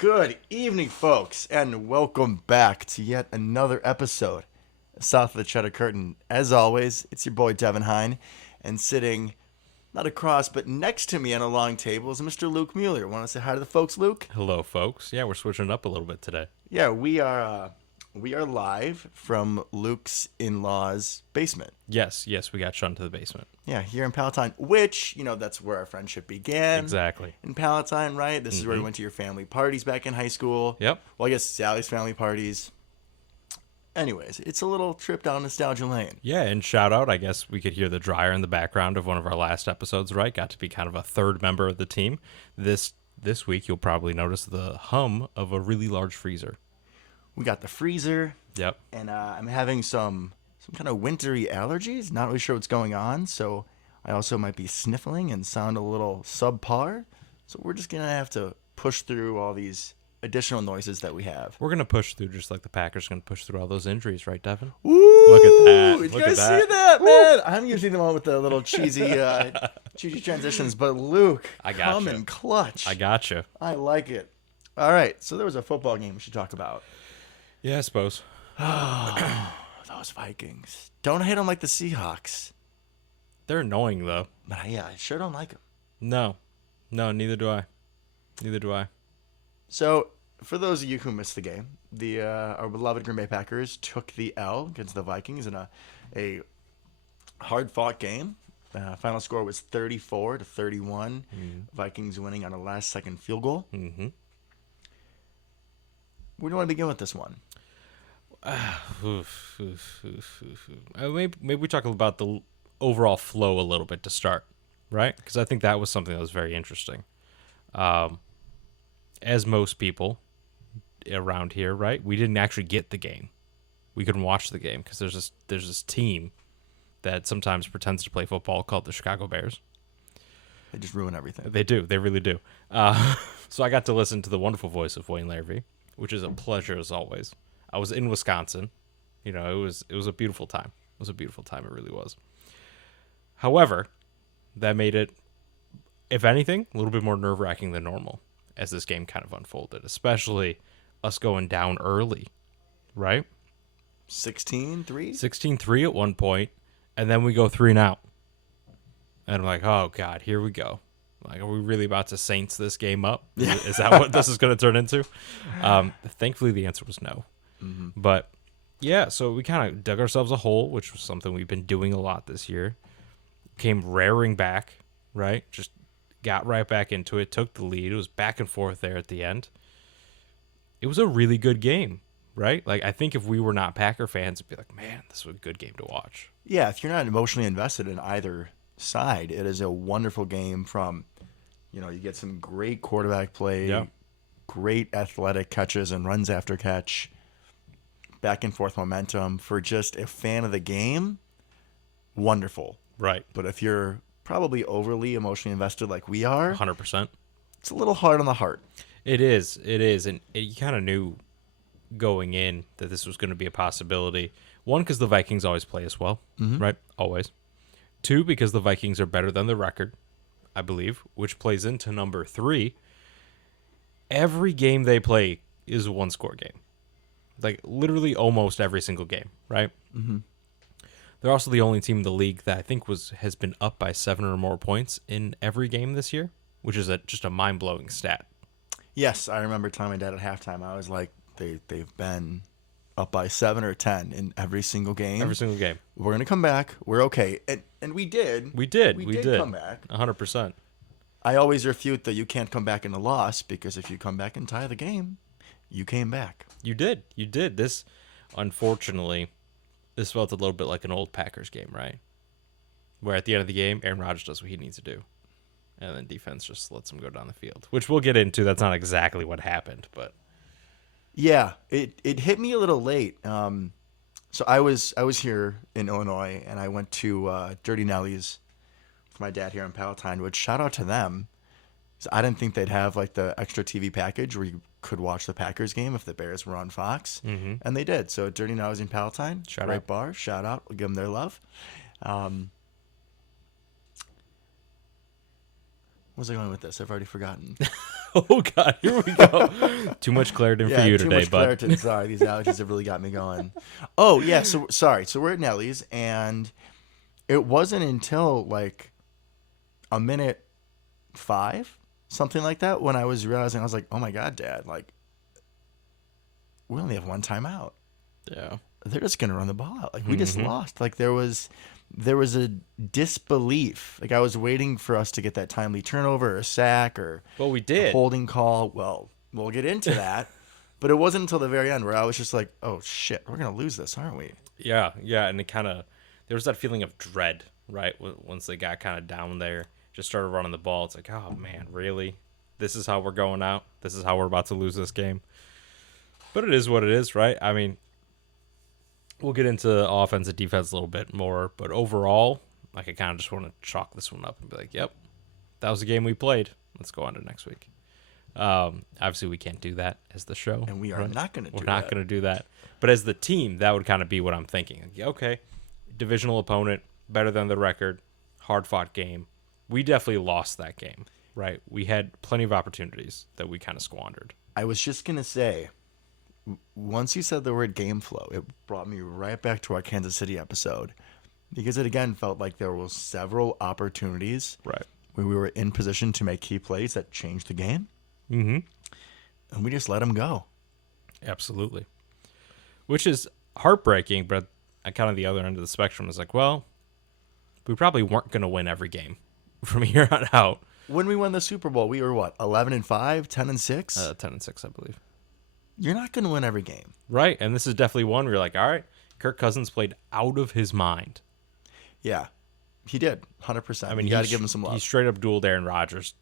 Good evening, folks, and welcome back to yet another episode of South of the Cheddar Curtain. As always, it's your boy Devin Hine, and sitting not across but next to me on a long table is Mr. Luke Mueller. Want to say hi to the folks, Luke? Hello, folks. Yeah, we're switching it up a little bit today. Yeah, we are live from Luke's in-laws' basement. Yes, we got shut into the basement. Yeah, here in Palatine, which, that's where our friendship began. Exactly. In Palatine, right? This is where we went to your family parties back in high school. Yep. Well, I guess Sally's family parties. Anyways, it's a little trip down nostalgia lane. Yeah, and shout out, I guess we could hear the dryer in the background of one of our last episodes, right? Got to be kind of a third member of the team. This week, you'll probably notice the hum of a really large freezer. We got the freezer. Yep. And I'm having some kind of wintry allergies. Not really sure what's going on. So I also might be sniffling and sound a little subpar. So we're just going to have to push through all these additional noises that we have. We're going to push through just like the Packers going to push through all those injuries, right, Devin? Ooh, look at that. Did you guys see that, man? I'm usually the one with the little cheesy transitions. But Luke, I got come you. in clutch. I got you. I like it. All right. So there was a football game we should talk about. Yeah, I suppose. Those Vikings. Don't hate them like the Seahawks. They're annoying, though. But yeah, I sure don't like them. No, neither do I. So, for those of you who missed the game, our beloved Green Bay Packers took the L against the Vikings in a hard-fought game. Final score was 34-31. Vikings winning on a last-second field goal. Mm-hmm. Where do you want to begin with this one? Maybe we talk about the overall flow a little bit to start, right? Because I think that was something that was very interesting. As most people around here, right? We didn't actually get the game. We couldn't watch the game because there's this team that sometimes pretends to play football called the Chicago Bears. They just ruin everything. They do. They really do. So I got to listen to the wonderful voice of Wayne Larrivee, which is a pleasure as always. I was in Wisconsin. It was a beautiful time. It was a beautiful time. It really was. However, that made it, if anything, a little bit more nerve-wracking than normal as this game kind of unfolded, especially us going down early, right? 16-3? 16-3 at one point, and then we go 3-and-out. And I'm like, oh, God, here we go. Like, are we really about to Saints this game up? Is that what this is going to turn into? Thankfully, the answer was no. Mm-hmm. But, yeah, so we kind of dug ourselves a hole, which was something we've been doing a lot this year. Came raring back, right? Just got right back into it, took the lead. It was back and forth there at the end. It was a really good game, right? Like, I think if we were not Packer fans, it'd be like, man, this was a good game to watch. Yeah, if you're not emotionally invested in either side, it is a wonderful game from, you get some great quarterback play, great athletic catches and runs after catch, back and forth momentum. For just a fan of the game, wonderful. Right. But if you're probably overly emotionally invested like we are, 100%. it's a little hard on the heart. It is. And you kind of knew going in that this was going to be a possibility. One, because the Vikings always play us well, right? Always. Two, because the Vikings are better than the record, I believe, which plays into number 3. Every game they play is a one-score game. Like, literally almost every single game, right? Mm-hmm. They're also the only team in the league that I think has been up by 7 or more points in every game this year, which is just a mind-blowing stat. Yes, I remember telling my dad at halftime, I was like, they've been up by 7 or 10 in every single game. Every single game. We're going to come back. We're okay. And we did. We did come back. 100%. I always refute that you can't come back in a loss, because if you come back and tie the game, you came back. You did. This, unfortunately, this felt a little bit like an old Packers game, right? Where at the end of the game, Aaron Rodgers does what he needs to do. And then defense just lets him go down the field, which we'll get into. That's not exactly what happened, but yeah, it hit me a little late. So I was here in Illinois, and I went to Dirty Nelly's for my dad here in Palatine, which shout out to them. So I didn't think they'd have like the extra TV package where you could watch the Packers game if the Bears were on Fox, and they did. So Dirty Nelly's in Palatine, great bar, shout out, we'll give them their love. Where's I going with this? I've already forgotten. Oh God, here we go. Too much Claritin for you too today, much bud. Claritin. Sorry, these allergies have really got me going. Oh yeah, so sorry. So we're at Nellie's, and it wasn't until like a minute 5, something like that, when I was realizing, I was like, oh my God, Dad, like we only have one timeout. Yeah. They're just gonna run the ball out. Like we just Mm-hmm. lost. Like there was a disbelief. Like I was waiting for us to get that timely turnover or a sack or Well, we a did. holding call. Well, we'll get into that. But it wasn't until the very end where I was just like, oh shit, we're gonna lose this, aren't we? Yeah, yeah, and it kind of there was that feeling of dread, right? Once they got kind of down there, just started running the ball. It's like, oh man, really? This is how we're going out. This is how we're about to lose this game. But it is what it is, right? I mean, we'll get into offense and defense a little bit more, but overall, like I kind of just want to chalk this one up and be like, yep, that was the game we played. Let's go on to next week. Obviously, we can't do that as the show, And we are not gonna do We're not that. going to do that. But as the team, that would kind of be what I'm thinking. Like, yeah, okay, divisional opponent, better than the record, hard fought game. We definitely lost that game, right? We had plenty of opportunities that we kind of squandered. I was just gonna say, once you said the word game flow, it brought me right back to our Kansas City episode, because it again felt like there were several opportunities Right. where we were in position to make key plays that changed the game, Mm-hmm. and we just let them go. Absolutely. Which is heartbreaking, but at kind of the other end of the spectrum is like, well, we probably weren't going to win every game from here on out. When we won the Super Bowl, we were what, 11-5, 10-6. 10-6, I believe. You're not going to win every game. Right, and this is definitely one where you're like, all right, Kirk Cousins played out of his mind. Yeah, he did, 100%. I mean, you got to give him some He love. straight up dueled Aaron Rodgers.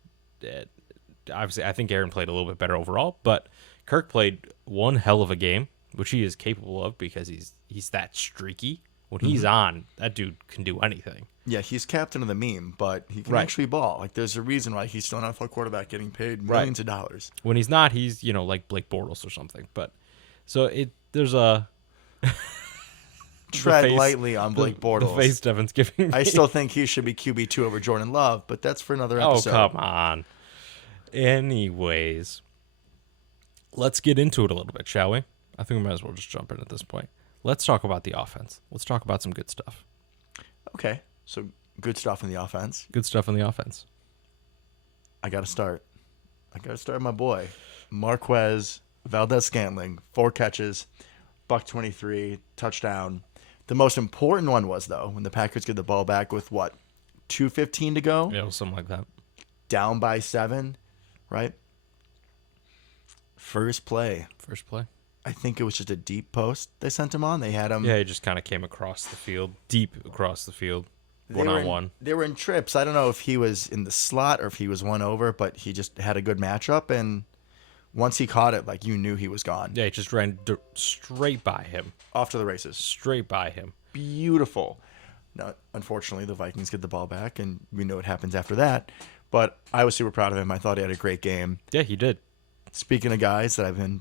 Obviously, I think Aaron played a little bit better overall, but Kirk played one hell of a game, which he is capable of because he's that streaky. When he's on, that dude can do anything. Yeah, he's captain of the meme, but he can Right. actually ball. Like, there's a reason why he's still an NFL quarterback getting paid millions of dollars. When he's not, he's like Blake Bortles or something. But so there's a Tread face- lightly on Blake Bortles. The face Devin's giving me. I still think he should be QB2 over Jordan Love, but that's for another Oh, episode. come on. Anyways, let's get into it a little bit, shall we? I think we might as well just jump in at this point. Let's talk about the offense. Let's talk about some good stuff. Okay, so good stuff in the offense. Good stuff in the offense. I got to start. My boy, Marquez Valdez-Scantling, 4 catches, $123, touchdown. The most important one was, though, when the Packers get the ball back with, 2:15 to go? Yeah, something like that. Down by 7, right? First play. First play. I think it was just a deep post they sent him on. They had him. Yeah, he just kind of came across the field, deep across the field, They were in- one-on-one. They were in trips. I don't know if he was in the slot or if he was one over, but he just had a good matchup. And once he caught it, you knew he was gone. Yeah, he just ran straight by him. Off to the races. Straight by him. Beautiful. Now, unfortunately, the Vikings get the ball back, and we know what happens after that. But I was super proud of him. I thought he had a great game. Yeah, he did. Speaking of guys that I've been,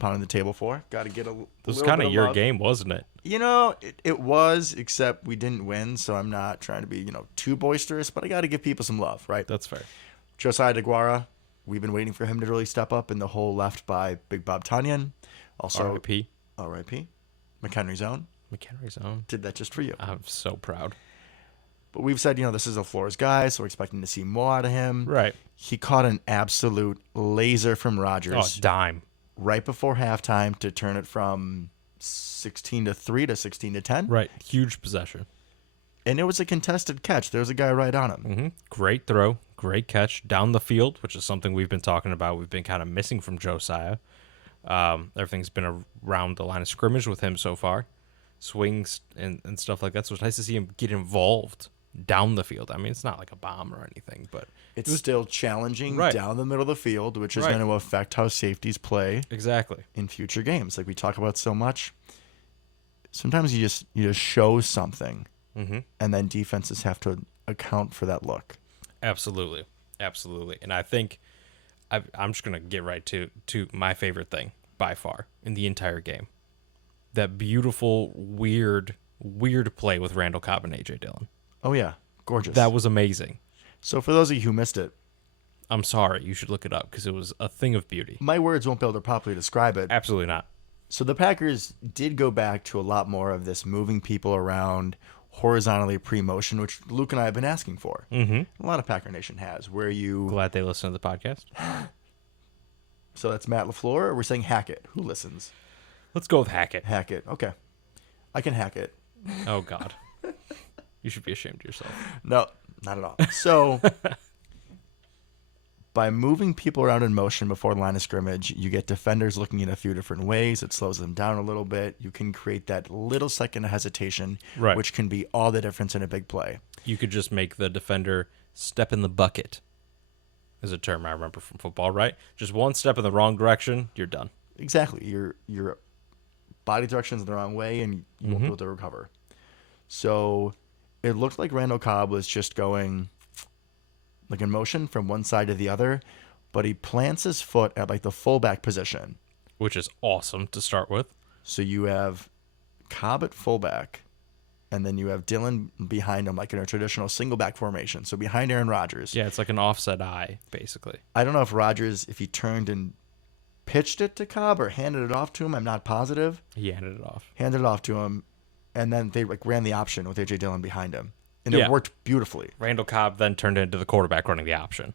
pounding the table for, got to get a little This was bit kind of your love. game, wasn't it? It was, except we didn't win, so I'm not trying to be, too boisterous, but I got to give people some love, right? That's fair. Josiah DeGuara, we've been waiting for him to really step up in the hole left by Big Bob Tanyan. Also, R.I.P. R.I.P. McHenry's own. McHenry's own. Did that just for you. I'm so proud. But we've said, this is a floors guy, so we're expecting to see more out of him. Right. He caught an absolute laser from Oh, Rodgers dime. right before halftime to turn it from 16-3 to 16-10. Right. Huge possession. And it was a contested catch. There was a guy right on him. Mm-hmm. Great throw. Great catch down the field, which is something we've been talking about. We've been kind of missing from Josiah. Everything's been around the line of scrimmage with him so far. Swings and stuff like that. So it's nice to see him get involved down the field. I mean, it's not like a bomb or anything, but It's still challenging Right. down the middle of the field, which is Right. going to affect how safeties play exactly. in future games. Like we talk about so much. Sometimes you just show something, Mm-hmm. and then defenses have to account for that look. Absolutely. Absolutely. And I think I'm just going to get right to my favorite thing by far in the entire game. That beautiful, weird play with Randall Cobb and A.J. Dillon. Oh yeah, gorgeous. That was amazing. So for those of you who missed it, I'm sorry. You should look it up because it was a thing of beauty. My words won't be able to properly describe it. Absolutely not. So the Packers did go back to a lot more of this moving people around horizontally pre-motion, which Luke and I have been asking for. Mm-hmm. A lot of Packer Nation has, where you... Glad they listen to the podcast. So that's Matt LaFleur, or we're saying Hackett? Who listens? Let's go with Hackett. Hackett. Okay. I can hack it. Oh, God. You should be ashamed of yourself. No, not at all. So... By moving people around in motion before the line of scrimmage, you get defenders looking in a few different ways. It slows them down a little bit. You can create that little second of hesitation, Right. which can be all the difference in a big play. You could just make the defender step in the bucket, is a term I remember from football, right? Just one step in the wrong direction, you're done. Exactly. Your body direction's the wrong way, and you won't be able to recover. So it looked like Randall Cobb was just going like in motion from one side to the other, but he plants his foot at like the fullback position. Which is awesome to start with. So you have Cobb at fullback, and then you have Dillon behind him like in a traditional single back formation. So behind Aaron Rodgers. Yeah, it's like an offset eye, basically. I don't know if Rodgers, if he turned and pitched it to Cobb or handed it off to him. I'm not positive. He handed it off. Handed it off to him, and then they like ran the option with A.J. Dillon behind him. And Yeah. it worked beautifully. Randall Cobb then turned into the quarterback running the option.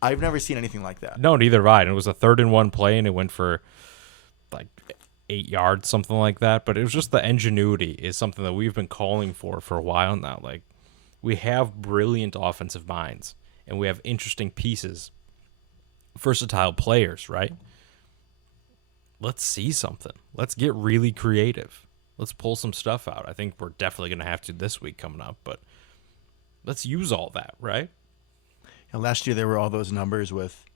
I've never seen anything like that. No, neither have I. And it was a 3rd-and-1 play, and it went for like 8 yards, something like that. But it was just the ingenuity is something that we've been calling for a while now. Like, we have brilliant offensive minds, and we have interesting pieces, versatile players, right? Let's see something. Let's get really creative. Let's pull some stuff out. I think we're definitely going to have to this week coming up, but let's use all that, right? And last year there were all those numbers with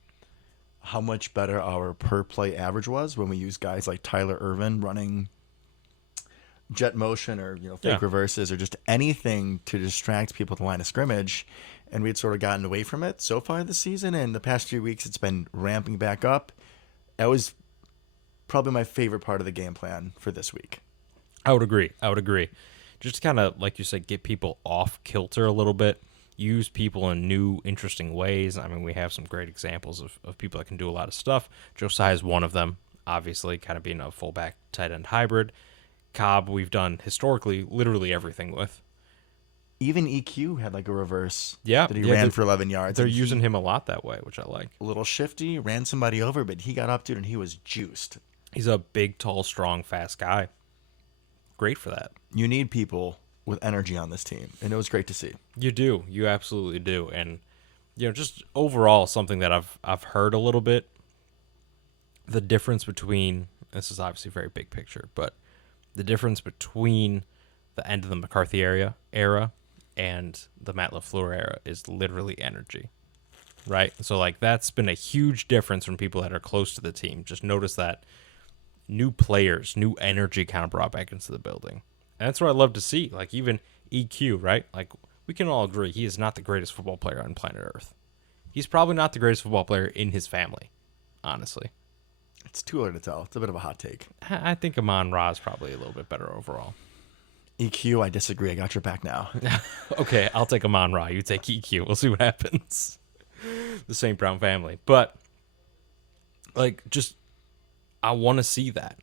how much better our per play average was when we used guys like Tyler Irvin running jet motion or fake reverses or just anything to distract people at the line of scrimmage, and we had sort of gotten away from it so far this season. And the past few weeks it's been ramping back up. That was probably my favorite part of the game plan for this week. I would agree. Just kind of, like you said, get people off kilter a little bit, use people in new, interesting ways. I mean, we have some great examples of people that can do a lot of stuff. Josiah is one of them, obviously, kind of being a fullback tight end hybrid. Cobb, we've done historically literally everything with. Even EQ had like a reverse that he ran for 11 yards. They're using him a lot that way, which I like. A little shifty, ran somebody over, but he got up, dude, and he was juiced. He's a big, tall, strong, fast guy. Great for that. You need people with energy on this team, and it was great to see. You do. You absolutely do. And, just overall something that I've heard a little bit, the difference between, this is obviously very big picture, but the difference between the end of the McCarthy era and the Matt LaFleur era is literally energy, right? So, like, that's been a huge difference from people that are close to the team. Just notice that new players, new energy kind of brought back into the building. And that's what I love to see. Like, even EQ, right? Like, we can all agree he is not the greatest football player on planet Earth. He's probably not the greatest football player in his family, honestly. It's too early to tell. It's a bit of a hot take. I think Amon-Ra is probably a little bit better overall. EQ, I disagree. I got your back now. Okay, I'll take Amon-Ra. You take EQ. We'll see what happens. The St. Brown family. But, like, just, I want to see that.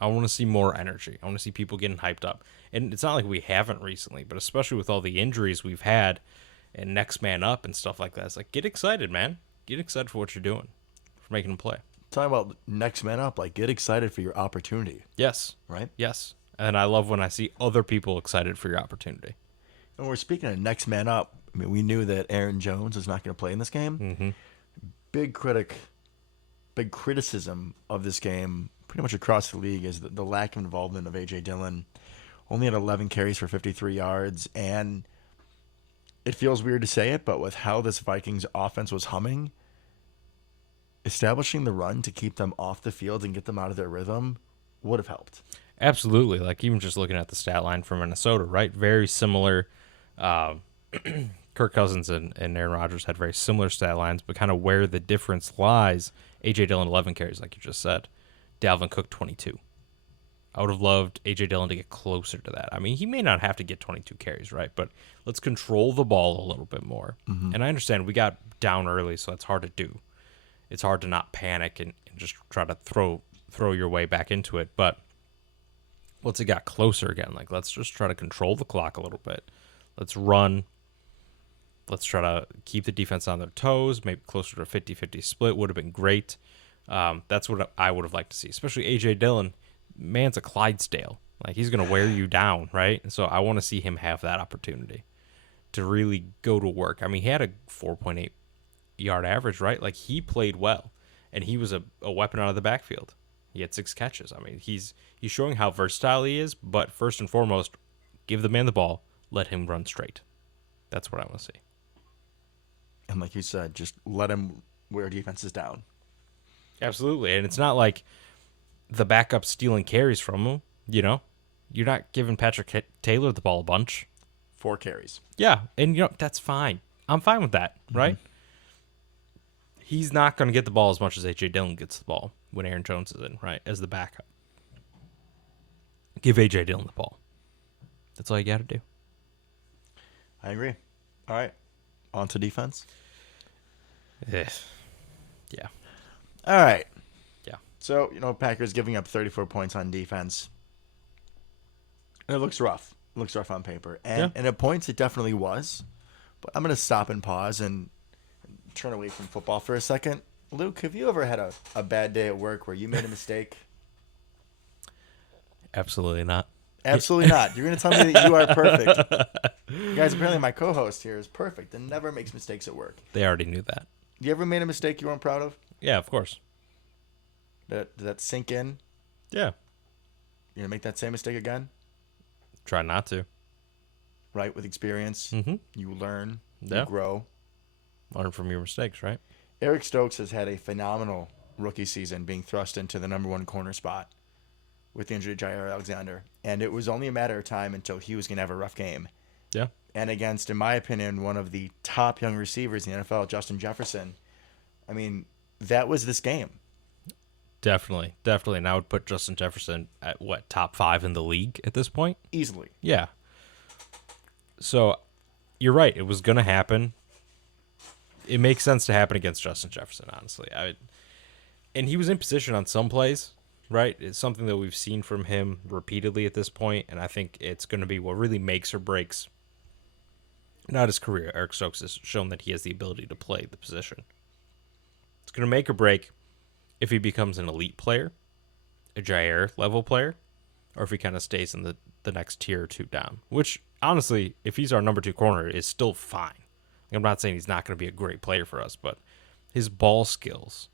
I want to see more energy. I want to see people getting hyped up. And it's not like we haven't recently, but especially with all the injuries we've had and next man up and stuff like that. It's like, get excited, man. Get excited for what you're doing, for making them play. Talking about next man up, like, get excited for your opportunity. Yes. Right? Yes. And I love when I see other people excited for your opportunity. And we're speaking of next man up. I mean, we knew that Aaron Jones is not going to play in this game. Mm-hmm. Big criticism of this game, pretty much across the league, is the lack of involvement of A.J. Dillon. Only had 11 carries for 53 yards. And it feels weird to say it, but with how this Vikings offense was humming, establishing the run to keep them off the field and get them out of their rhythm would have helped. Absolutely. Like, even just looking at the stat line for Minnesota, right? Very similar. Kirk Cousins and Aaron Rodgers had very similar stat lines, but kind of where the difference lies, A.J. Dillon, 11 carries, like you just said. Dalvin Cook, 22. I would have loved A.J. Dillon to get closer to that. I mean, he may not have to get 22 carries, right? But let's control the ball a little bit more. And I understand we got down early, so that's hard to do. It's hard to not panic and just try to throw your way back into it. But once it got closer again, like, let's just try to control the clock a little bit. Let's run. Let's try to keep the defense on their toes. Maybe closer to a 50-50 split would have been great. That's what I would have liked to see, especially A.J. Dillon. Man's a Clydesdale. Like, he's going to wear you down, right? And so I want to see him have that opportunity to really go to work. I mean, he had a 4.8 yard average, right? Like, he played well, and he was a weapon out of the backfield. He had 6 catches. I mean, he's showing how versatile he is, but first and foremost, give the man the ball, let him run straight. That's what I want to see. And like you said, just let him wear defenses down. Absolutely. And it's not like the backup stealing carries from him, you know? You're not giving Patrick Taylor the ball a bunch. 4 carries. Yeah, and that's fine. I'm fine with that, right? He's not going to get the ball as much as A.J. Dillon gets the ball when Aaron Jones is in, right, as the backup. Give A.J. Dillon the ball. That's all you got to do. I agree. All right. On to defense. Yeah. All right. Yeah. So, Packers giving up 34 points on defense. And it looks rough. It looks rough on paper. And at points, it definitely was. But I'm going to stop and pause and turn away from football for a second. Luke, have you ever had a bad day at work where you made a mistake? Absolutely not. Absolutely not. You're going to tell me that you are perfect. Guys, apparently my co-host here is perfect and never makes mistakes at work. They already knew that. You ever made a mistake you weren't proud of? Yeah, of course. Did that sink in? Yeah. You're going to make that same mistake again? Try not to. Right, with experience, you learn, you grow. Learn from your mistakes, right? Eric Stokes has had a phenomenal rookie season, being thrust into the number 1 corner spot with the injury to Jair Alexander. And it was only a matter of time until he was going to have a rough game. Yeah. And against, in my opinion, one of the top young receivers in the NFL, Justin Jefferson. I mean, that was this game. Definitely. And I would put Justin Jefferson at, top 5 in the league at this point? Easily. Yeah. So, you're right. It was going to happen. It makes sense to happen against Justin Jefferson, honestly. And he was in position on some plays, right? It's something that we've seen from him repeatedly at this point, and I think it's going to be what really makes or breaks not his career. Eric Stokes has shown that he has the ability to play the position. It's going to make or break if he becomes an elite player, a Jair level player, or if he kind of stays in the next tier or 2 down, which honestly, if he's our number 2 corner, is still fine. I'm not saying he's not going to be a great player for us, but his ball skills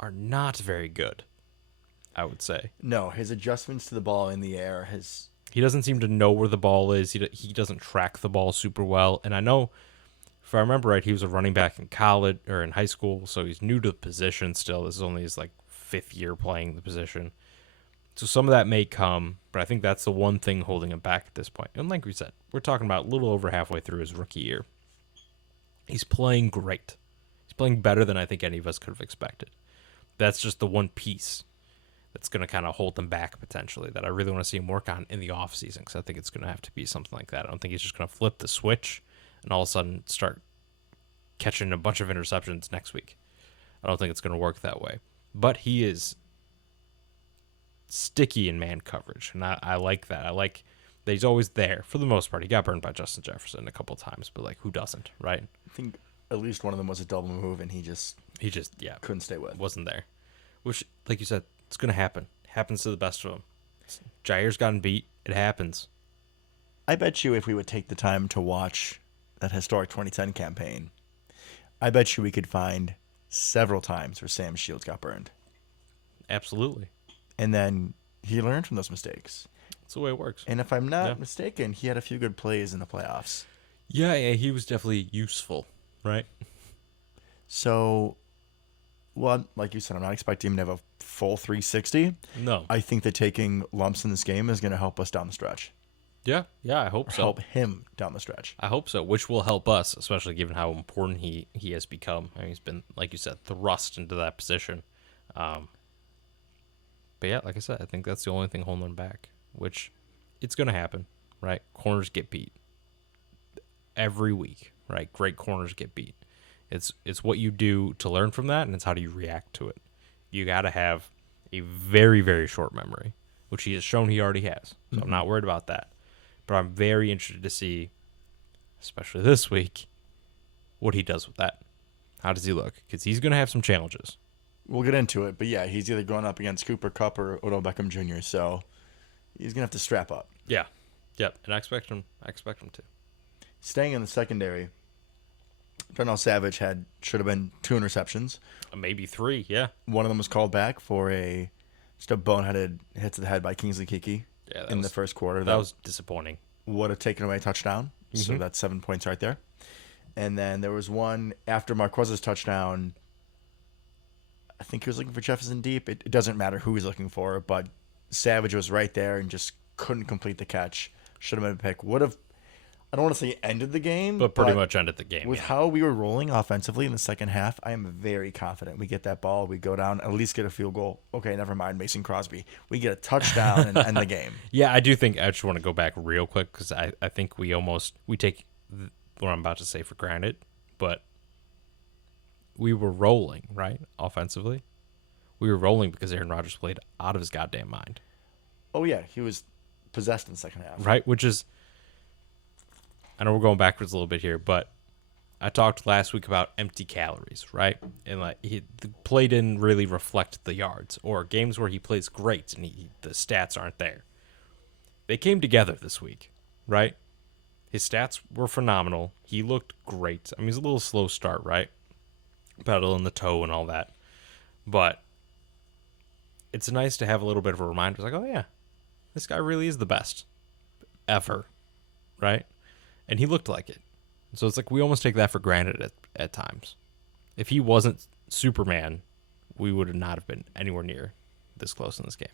are not very good, I would say. No, his adjustments to the ball in the air, he doesn't seem to know where the ball is. He doesn't track the ball super well. And I know, if I remember right, he was a running back in college or in high school, so he's new to the position still. This is only his 5th year playing the position. So some of that may come, but I think that's the one thing holding him back at this point. And like we said, we're talking about a little over halfway through his rookie year. He's playing great. He's playing better than I think any of us could have expected. That's just the one piece that's going to kind of hold him back potentially that I really want to see him work on in the offseason, because I think it's going to have to be something like that. I don't think he's just going to flip the switch and all of a sudden start catching a bunch of interceptions next week. I don't think it's going to work that way. But he is sticky in man coverage, and I like that. I like that he's always there for the most part. He got burned by Justin Jefferson a couple times, but who doesn't, right? I think at least one of them was a double move, and he just couldn't stay with. Wasn't there. Which, like you said, it's going to happen. Happens to the best of them. Jair's gotten beat. It happens. I bet you if we would take the time to watch that historic 2010 campaign, I bet you we could find several times where Sam Shields got burned. Absolutely. And then he learned from those mistakes. That's the way it works. And if I'm not mistaken, he had a few good plays in the playoffs. Yeah, he was definitely useful, right? So, well, like you said, I'm not expecting him to have a full 360. No. I think that taking lumps in this game is going to help us down the stretch. Yeah, I hope so. Help him down the stretch. I hope so, which will help us, especially given how important he has become. I mean, he's been, like you said, thrust into that position. But yeah, like I said, I think that's the only thing holding them back, which it's going to happen, right? Corners get beat every week, right? Great corners get beat. It's what you do to learn from that, and it's how do you react to it. You got to have a very, very short memory, which he has shown he already has. So I'm not worried about that. But I'm very interested to see, especially this week, what he does with that. How does he look? Because he's going to have some challenges. We'll get into it, but yeah, he's either going up against Cooper Kupp or Odell Beckham Jr., so he's going to have to strap up. Yeah. Yep. And I expect him to. Staying in the secondary, Darnell Savage should have been 2 interceptions. Maybe 3, yeah. One of them was called back for just a boneheaded hit to the head by Kingsley Keke in the first quarter. That was disappointing. Would have taken away a touchdown, so that's 7 points right there. And then there was one after Marquez's touchdown. I think he was looking for Jefferson deep. It doesn't matter who he's looking for, but Savage was right there and just couldn't complete the catch. Should have been a pick. Would have, I don't want to say ended the game, but pretty much ended the game. With how we were rolling offensively in the second half, I am very confident we get that ball, we go down, at least get a field goal. Okay, never mind Mason Crosby. We get a touchdown and end the game. Yeah, I do think I just want to go back real quick because I think we take what I'm about to say for granted, but we were rolling, right? Offensively. We were rolling because Aaron Rodgers played out of his goddamn mind. Oh, yeah. He was possessed in the second half. Right? Which is, I know we're going backwards a little bit here, but I talked last week about empty calories, right? And like the play didn't really reflect the yards, or games where he plays great and the stats aren't there. They came together this week, right? His stats were phenomenal. He looked great. I mean, he's a little slow start, right? Pedal in the toe and all that. But it's nice to have a little bit of a reminder. It's like, oh, yeah, this guy really is the best ever, right? And he looked like it. So it's like we almost take that for granted at times. If he wasn't Superman, we would not have been anywhere near this close in this game.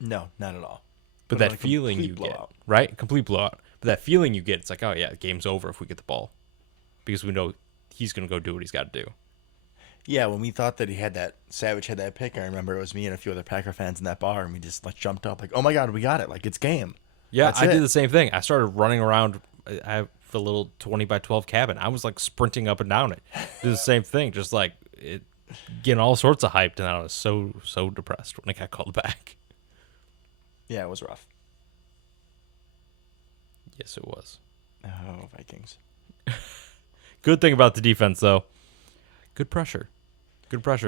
No, not at all. But that feeling you get, right? Complete blowout. But that feeling you get, it's like, oh, yeah, the game's over if we get the ball. Because we know he's going to go do what he's got to do. Yeah, when we thought that Savage had that pick, I remember it was me and a few other Packer fans in that bar, and we just like jumped up like, oh my God, we got it. Like, it's game. Yeah, I did the same thing. I started running around. I have the little 20 by 12 cabin. I was like sprinting up and down it. Did the same thing, just like getting all sorts of hyped, and I was so depressed when it got called back. Yeah, it was rough. Yes, it was. Oh, Vikings. Good thing about the defense, though. Good pressure,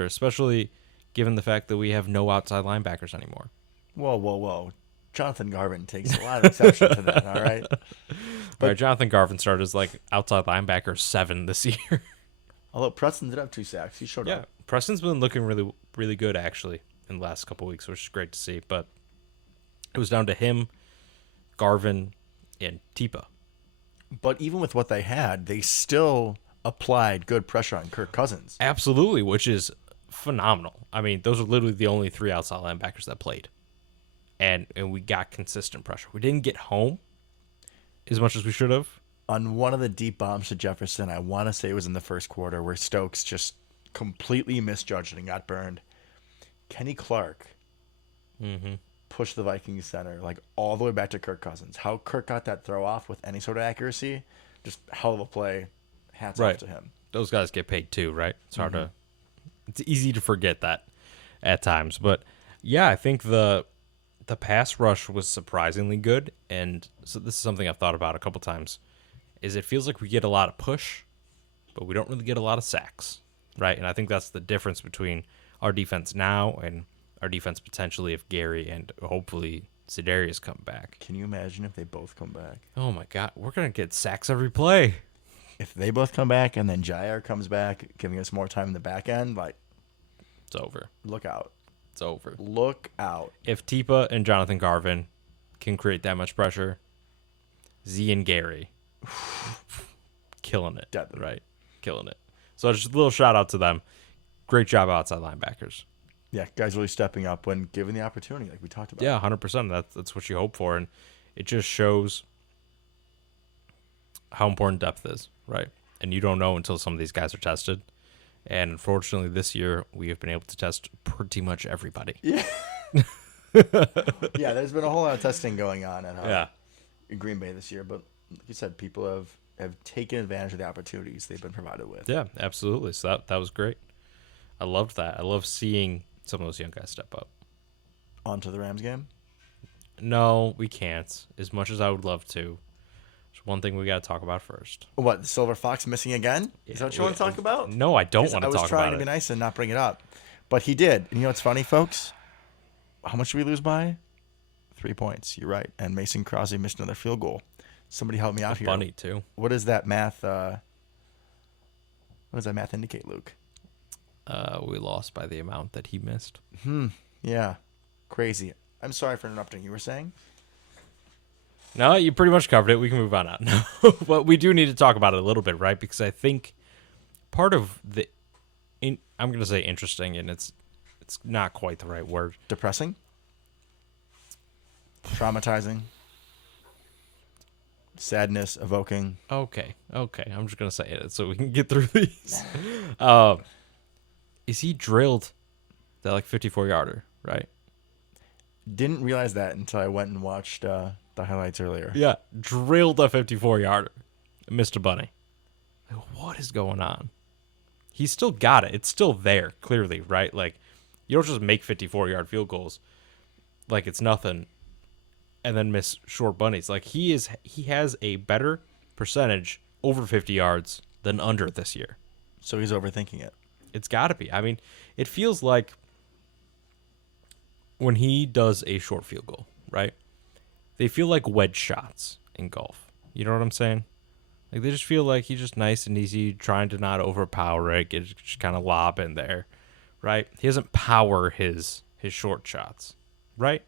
especially given the fact that we have no outside linebackers anymore. Whoa. Jonathan Garvin takes a lot of exception to that, all right? But right, Jonathan Garvin started as like outside linebacker 7 this year. Although Preston did have 2 sacks. He showed up. Yeah, Preston's been looking really, really good, actually, in the last couple of weeks, which is great to see. But it was down to him, Garvin, and Tipa. But even with what they had, they still applied good pressure on Kirk Cousins. Absolutely, which is phenomenal. I mean, those are literally the only 3 outside linebackers that played. And we got consistent pressure. We didn't get home as much as we should have. On one of the deep bombs to Jefferson, I want to say it was in the first quarter, where Stokes just completely misjudged it and got burned. Kenny Clark pushed the Vikings center like all the way back to Kirk Cousins. How Kirk got that throw off with any sort of accuracy, just hell of a play. Hats off to him. Those guys get paid too, right? It's hard to. It's easy to forget that at times, but yeah, I think the pass rush was surprisingly good, and so this is something I've thought about a couple times. Is it feels like we get a lot of push, but we don't really get a lot of sacks, right? And I think that's the difference between our defense now and our defense potentially if Gary and hopefully Za'Darius come back. Can you imagine if they both come back? Oh my God, we're gonna get sacks every play. If they both come back and then Jair comes back, giving us more time in the back end, like it's over. Look out. It's over. Look out. If Tipa and Jonathan Garvin can create that much pressure, Z and Gary killing it. Deadly. Right? Killing it. So just a little shout out to them. Great job outside linebackers. Yeah, guys really stepping up when given the opportunity, like we talked about. Yeah, 100%. That's what you hope for. And it just shows how important depth is, right? And you don't know until some of these guys are tested. And unfortunately, this year, we have been able to test pretty much everybody. Yeah. Yeah, there's been a whole lot of testing going on at Yeah. in Green Bay this year, but like you said, people have taken advantage of the opportunities they've been provided with. Yeah, absolutely. So that was great. I loved that. I love seeing some of those young guys step up. On to the Rams game. No, we can't. As much as I would love to. There's one thing we got to talk about first. What, the Silver Fox missing again? Is that what you want to talk about? No, I don't 'Cause want to I was talk trying about to be it. nice and not bring it up, but he did. And you know what's funny, folks? How much did we lose by? 3 points. You're right. And Mason Crosby missed another field goal. Somebody help me out here. Funny, too. What does that math? What does that math indicate, Luke? We lost by the amount that he missed. Yeah, crazy. I'm sorry for interrupting. You were saying? No, you pretty much covered it. We can move on out. No, but we do need to talk about it a little bit, right? Because I think part of I'm going to say interesting, and it's not quite the right word. Depressing? Traumatizing? Sadness evoking? Okay. I'm just going to say it so we can get through these. Is he drilled that like 54-yarder, right? Didn't realize that until I went and watched the highlights earlier. Yeah, drilled a 54-yarder. Missed a bunny. Like, what is going on? He's still got it. It's still there, clearly, right? Like, you don't just make 54-yard field goals like it's nothing and then miss short bunnies. Like, he has a better percentage over 50 yards than under this year. So he's overthinking it. It's got to be. I mean, it feels like when he does a short field goal, right? They feel like wedge shots in golf. You know what I'm saying? Like, they just feel like he's just nice and easy, trying to not overpower it, just kind of lob in there, right? He doesn't power his short shots, right?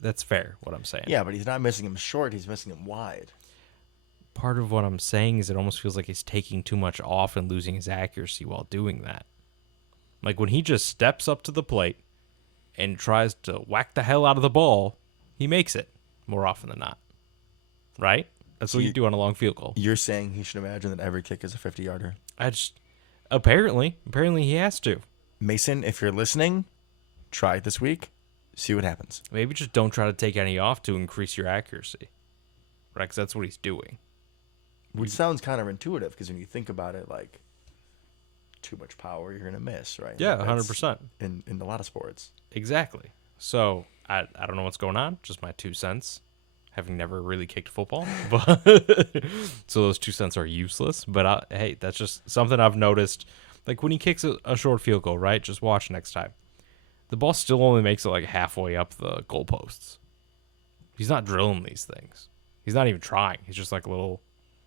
That's fair, what I'm saying. Yeah, but he's not missing him short. He's missing him wide. Part of what I'm saying is it almost feels like he's taking too much off and losing his accuracy while doing that. Like, when he just steps up to the plate and tries to whack the hell out of the ball, he makes it more often than not, right? That's what you do on a long field goal. You're saying he should imagine that every kick is a 50-yarder. Apparently he has to. Mason, if you're listening, try it this week. See what happens. Maybe just don't try to take any off to increase your accuracy, right? Because that's what he's doing. Which sounds counterintuitive because when you think about it, like, too much power, you're going to miss, right? Yeah, Like, 100%. In a lot of sports. Exactly. So I don't know what's going on. Just my 2 cents. Having never really kicked football, but so those 2 cents are useless. But hey, that's just something I've noticed. Like, when he kicks a short field goal, right? Just watch next time. The ball still only makes it like halfway up the goalposts. He's not drilling these things. He's not even trying. He's just like a little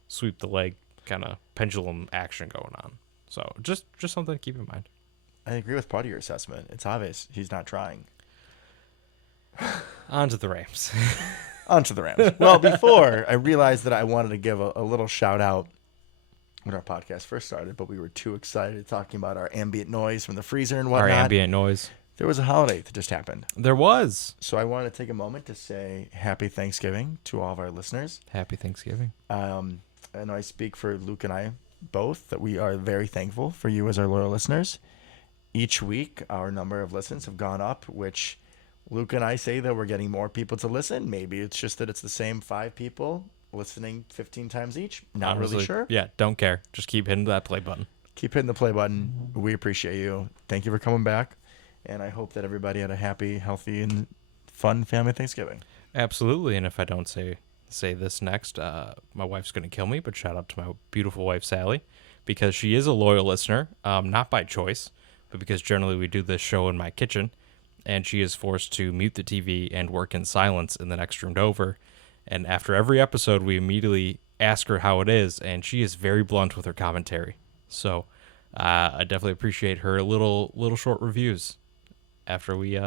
sweep the leg kind of pendulum action going on. So just something to keep in mind. I agree with part of your assessment. It's obvious he's not trying. On to the Rams. On to the Rams. Well, before I realized that I wanted to give a little shout out when our podcast first started, but we were too excited talking about our ambient noise from the freezer and whatnot. Our ambient noise. There was a holiday that just happened. There was. So I wanted to take a moment to say happy Thanksgiving to all of our listeners. Happy Thanksgiving. I know I speak for Luke and I both that we are very thankful for you as our loyal listeners. Each week, our number of listens have gone up, which Luke and I say that we're getting more people to listen. Maybe it's just that it's the same 5 people listening 15 times each. Not Honestly, really sure. Yeah, don't care. Just keep hitting that play button. Keep hitting the play button. We appreciate you. Thank you for coming back. And I hope that everybody had a happy, healthy, and fun family Thanksgiving. Absolutely. And if I don't say this next, my wife's going to kill me, but shout out to my beautiful wife, Sally, because she is a loyal listener, not by choice, but because generally we do this show in my kitchen, and she is forced to mute the TV and work in silence in the next room over. And after every episode, we immediately ask her how it is, and she is very blunt with her commentary. So I definitely appreciate her little short reviews after we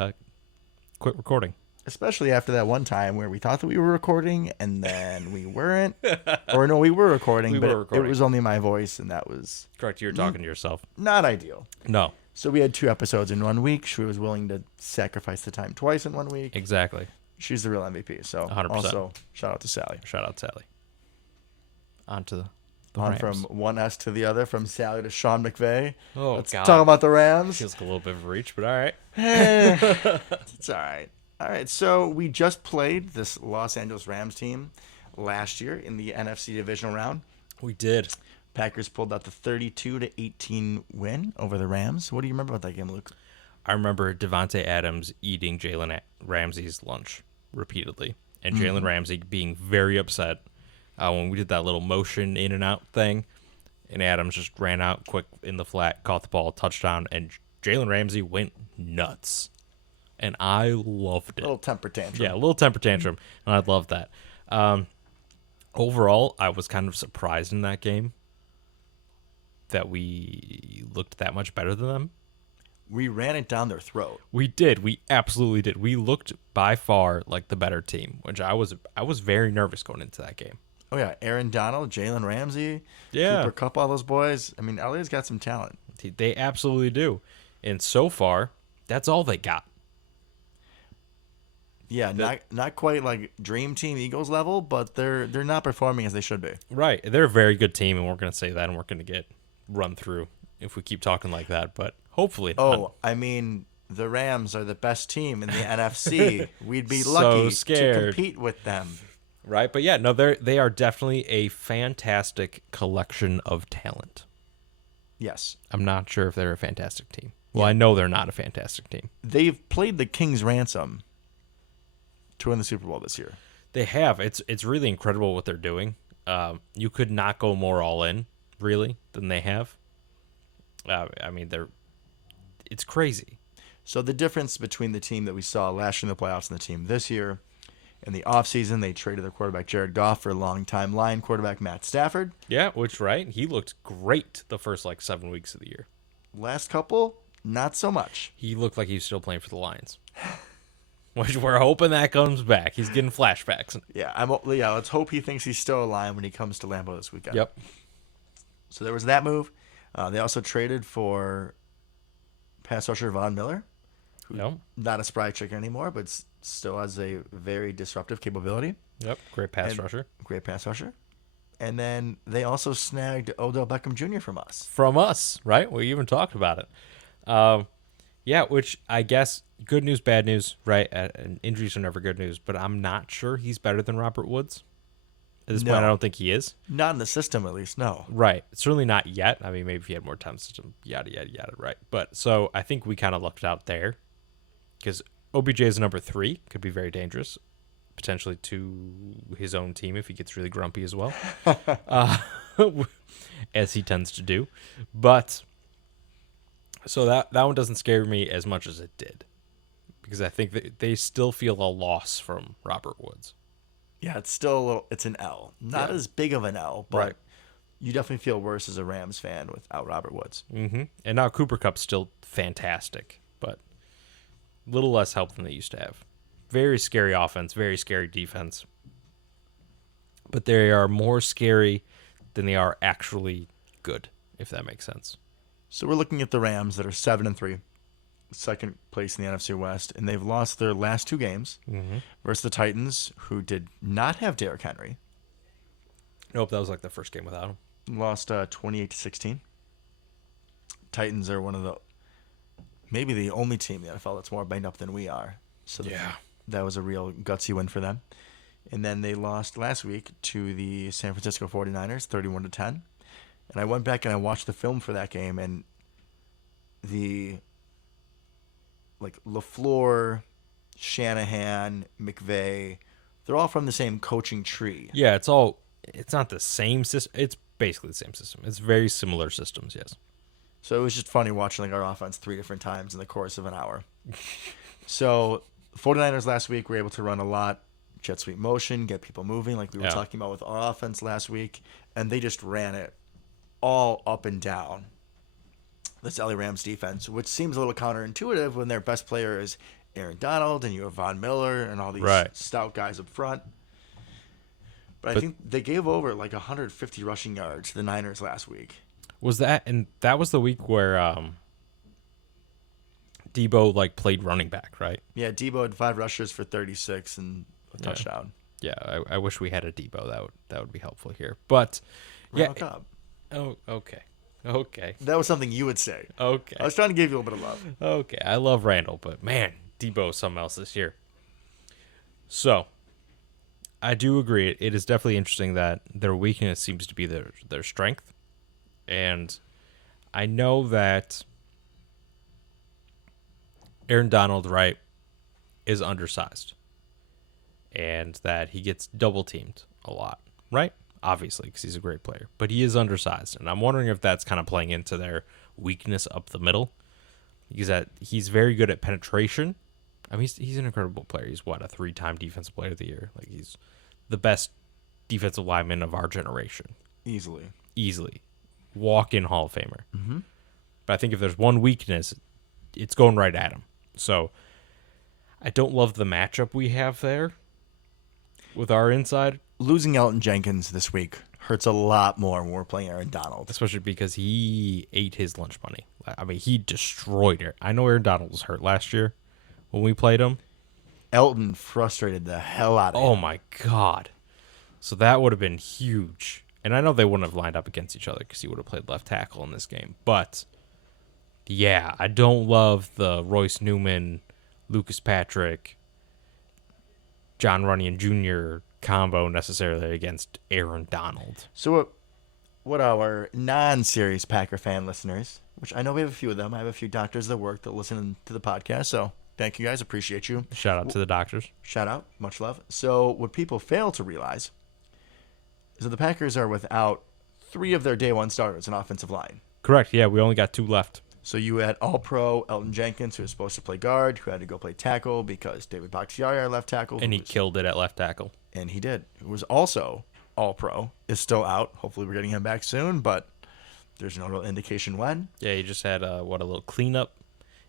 quit recording. Especially after that one time where we thought that we were recording and then we weren't. Or no, we were recording, it was only my voice, and that was... Correct, you were talking to yourself. Not ideal. No. So we had 2 episodes in 1 week. She was willing to sacrifice the time twice in 1 week. Exactly. She's the real MVP. So 100%. Also, shout out to Sally. Shout out Sally. On to The on Rams. from one S to the other, from Sally to Sean McVay. Oh, Let's God. talk about the Rams. Feels like a little bit of a reach, but all right. It's all right. All right, so we just played this Los Angeles Rams team last year in the NFC divisional round. We did. Packers pulled out the 32-18 win over the Rams. What do you remember about that game, Luke? I remember Devontae Adams eating Jalen Ramsey's lunch repeatedly, and Jalen Ramsey being very upset when we did that little motion in and out thing, and Adams just ran out quick in the flat, caught the ball, touchdown, and Jalen Ramsey went nuts, and I loved it. A little temper tantrum. Yeah, a little temper tantrum, and I love that. Overall, I was kind of surprised in that game that we looked that much better than them. We ran it down their throat. We did. We absolutely did. We looked by far like the better team, which I was very nervous going into that game. Oh, yeah. Aaron Donald, Jalen Ramsey, Yeah. Cooper Kupp, all those boys. I mean, LA's got some talent. They absolutely do. And so far, that's all they got. Yeah, not quite like Dream Team Eagles level, but they're not performing as they should be. Right. They're a very good team, and we're going to say that, and we're going to get run through if we keep talking like that, but hopefully not. Oh, I mean, the Rams are the best team in the NFC. We'd be So lucky to scared. compete with them. Right, but yeah, no, they are definitely a fantastic collection of talent. Yes. I'm not sure if they're a fantastic team. Well, I know they're not a fantastic team. They've played the King's ransom to win the Super Bowl this year. They have. It's really incredible what they're doing. You could not go more all in, really, than they have. I mean, it's crazy. So the difference between the team that we saw last year in the playoffs and the team this year, in the offseason, they traded their quarterback Jared Goff for longtime Lion quarterback Matt Stafford. Yeah, which, right? He looked great the first, 7 weeks of the year. Last couple, not so much. He looked like he was still playing for the Lions. Which we're hoping that comes back. He's getting flashbacks. Yeah, let's hope he thinks he's still a Lion when he comes to Lambeau this weekend. Yep. So there was that move. They also traded for pass rusher Von Miller, who's Yep. not a spry chicken anymore, but still has a very disruptive capability. Yep. Great pass And- rusher. Great pass rusher. And then they also snagged Odell Beckham Jr. from us. From us, right? We even talked about it. Yeah, which I guess good news, bad news, right? And injuries are never good news, but I'm not sure he's better than Robert Woods. At this point, I don't think he is. Not in the system, at least, no. Right. Certainly not yet. I mean, maybe if he had more time system, yada, yada, yada, right? But so I think we kind of lucked out there because OBJ is number 3, could be very dangerous, potentially to his own team if he gets really grumpy as well, as he tends to do. But so that one doesn't scare me as much as it did because I think that they still feel a loss from Robert Woods. Yeah, it's still it's an L. Not as big of an L, but Right. you definitely feel worse as a Rams fan without Robert Woods. Mm-hmm. And now Cooper Kupp's still fantastic, but a little less help than they used to have. Very scary offense, very scary defense. But they are more scary than they are actually good, if that makes sense. So we're looking at the Rams that are 7-3, second place in the NFC West, and they've lost their last 2 games versus the Titans, who did not have Derrick Henry. Nope, that was the first game without him. Lost 28-16. Titans are one of maybe the only team in the NFL that's more banged up than we are. So that was a real gutsy win for them. And then they lost last week to the San Francisco 49ers, 31-10. And I went back and I watched the film for that game, and the LaFleur, Shanahan, McVay, they're all from the same coaching tree. Yeah, it's not the same system. It's basically the same system. It's very similar systems, yes. So it was just funny watching our offense 3 different times in the course of an hour. So 49ers last week were able to run a lot, jet sweep motion, get people moving like we were talking about with our offense last week, and they just ran it all up and down this LA Rams defense, which seems a little counterintuitive when their best player is Aaron Donald and you have Von Miller and all these stout guys up front. But I think they gave over 150 rushing yards to the Niners last week. Was that was the week where Debo played running back, right? Yeah, Debo had 5 rushes for 36 and a touchdown. Yeah, I wish we had a Debo. That would be helpful here. But Randall Cobb. Oh, okay. Okay. That was something you would say. Okay. I was trying to give you a little bit of love. Okay. I love Randall, but man, Debo is something else this year. So, I do agree. It is definitely interesting that their weakness seems to be their strength. And I know that Aaron Donald, right, is undersized. And that he gets double teamed a lot, right? Obviously, because he's a great player. But he is undersized. And I'm wondering if that's kind of playing into their weakness up the middle. Because that he's very good at penetration. I mean, he's an incredible player. He's what, a 3-time defensive player of the year. Like, he's the best defensive lineman of our generation. Easily. Walk-in Hall of Famer. Mm-hmm. But I think if there's one weakness, it's going right at him. So I don't love the matchup we have there with our inside. Losing Elton Jenkins this week hurts a lot more when we're playing Aaron Donald. Especially because he ate his lunch money. I mean, he destroyed it. I know Aaron Donald was hurt last year when we played him. Elton frustrated the hell out of him. Oh, my God. So that would have been huge. And I know they wouldn't have lined up against each other because he would have played left tackle in this game. But, yeah, I don't love the Royce Newman, Lucas Patrick, John Runyon Jr. combo necessarily against Aaron Donald. So what our non-serious Packer fan listeners, which I know we have a few of them. I have a few doctors that work that listen to the podcast. So thank you guys. Appreciate you. Shout out to the doctors. Shout out. Much love. So what people fail to realize is that the Packers are without 3 of their day one starters in offensive line. Correct. Yeah, we only got 2 left. So you had All-Pro Elton Jenkins, who was supposed to play guard, who had to go play tackle because David Bakhtiari, our left tackle. And he killed it at left tackle. And he did. Who was also All-Pro, is still out. Hopefully we're getting him back soon, but there's no real indication when. Yeah, he just had a little cleanup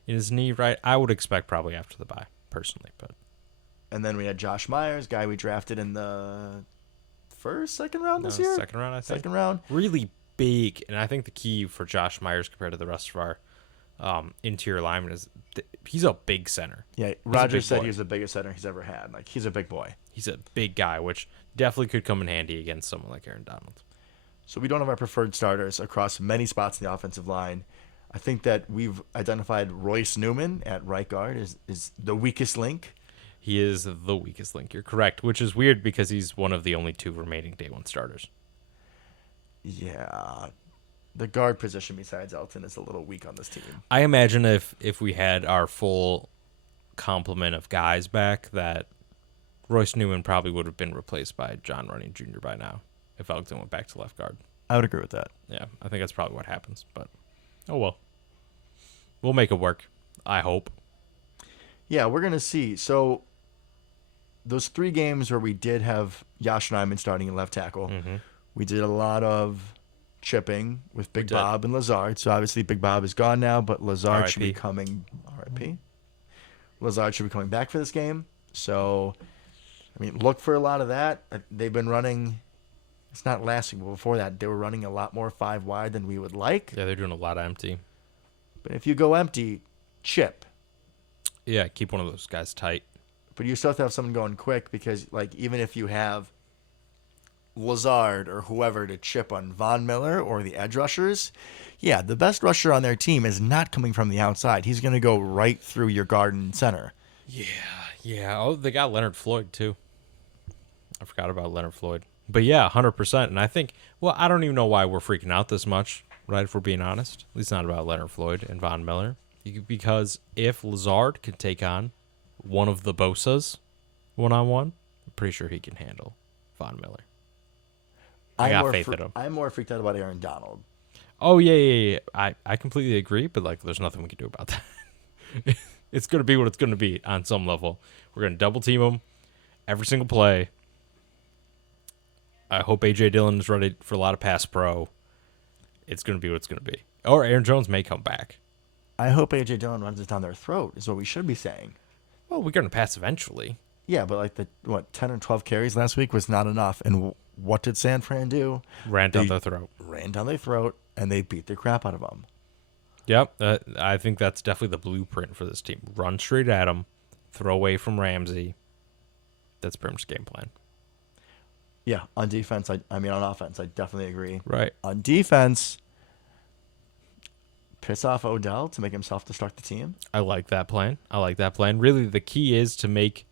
in his knee, right? I would expect probably after the bye, personally. But And then we had Josh Myers, guy we drafted in the second round this year? Second round, I think. Second round. Really big, and I think the key for Josh Myers compared to the rest of our interior linemen is he's a big center. Yeah, Roger said he was the biggest center he's ever had. Like, he's a big boy. He's a big guy, which definitely could come in handy against someone like Aaron Donald. So we don't have our preferred starters across many spots in the offensive line. I think that we've identified Royce Newman at right guard is the weakest link. He is the weakest link. You're correct, which is weird because he's one of the only 2 remaining day one starters. Yeah. The guard position besides Elton is a little weak on this team. I imagine if we had our full complement of guys back, that Royce Newman probably would have been replaced by John Runyon Jr. by now if Elton went back to left guard. I would agree with that. Yeah, I think that's probably what happens. But, oh well. We'll make it work, I hope. Yeah, we're going to see. So those 3 games where we did have Josh Nyman starting in left tackle, we did a lot of chipping with Big Bob and Lazard. So obviously Big Bob is gone now, but Lazard should be coming. RIP. Lazard should be coming back for this game. So, I mean, look for a lot of that. They've been running. It's not lasting, but before that, they were running a lot more 5 wide than we would like. Yeah, they're doing a lot of empty. But if you go empty, chip. Yeah, keep one of those guys tight. But you still have to have someone going quick because, like, even if you have Lazard or whoever to chip on Von Miller or the edge rushers, yeah, the best rusher on their team is not coming from the outside. He's going to go right through your guard and center. Yeah. Oh, they got Leonard Floyd, too. I forgot about Leonard Floyd. But, yeah, 100%. And I think, well, I don't even know why we're freaking out this much, right, if we're being honest. At least not about Leonard Floyd and Von Miller. Because if Lazard can take on one of the Bosas one-on-one, I'm pretty sure he can handle Von Miller. I got faith in him. I'm more freaked out about Aaron Donald. Oh, yeah. I completely agree, but, like, there's nothing we can do about that. It's going to be what it's going to be on some level. We're going to double team him every single play. I hope A.J. Dillon is ready for a lot of pass pro. It's going to be what it's going to be. Or Aaron Jones may come back. I hope A.J. Dillon runs it down their throat is what we should be saying. Well, we're going to pass eventually. Yeah, but like 10 or 12 carries last week was not enough. And what did San Fran do? Ran down their throat. Ran down their throat, and they beat the crap out of them. Yep, I think that's definitely the blueprint for this team. Run straight at them, throw away from Ramsey. That's pretty much the game plan. Yeah, on defense, I mean on offense, I definitely agree. Right. On defense, piss off Odell to make him self-destruct the team. I like that plan. Really, the key is to make,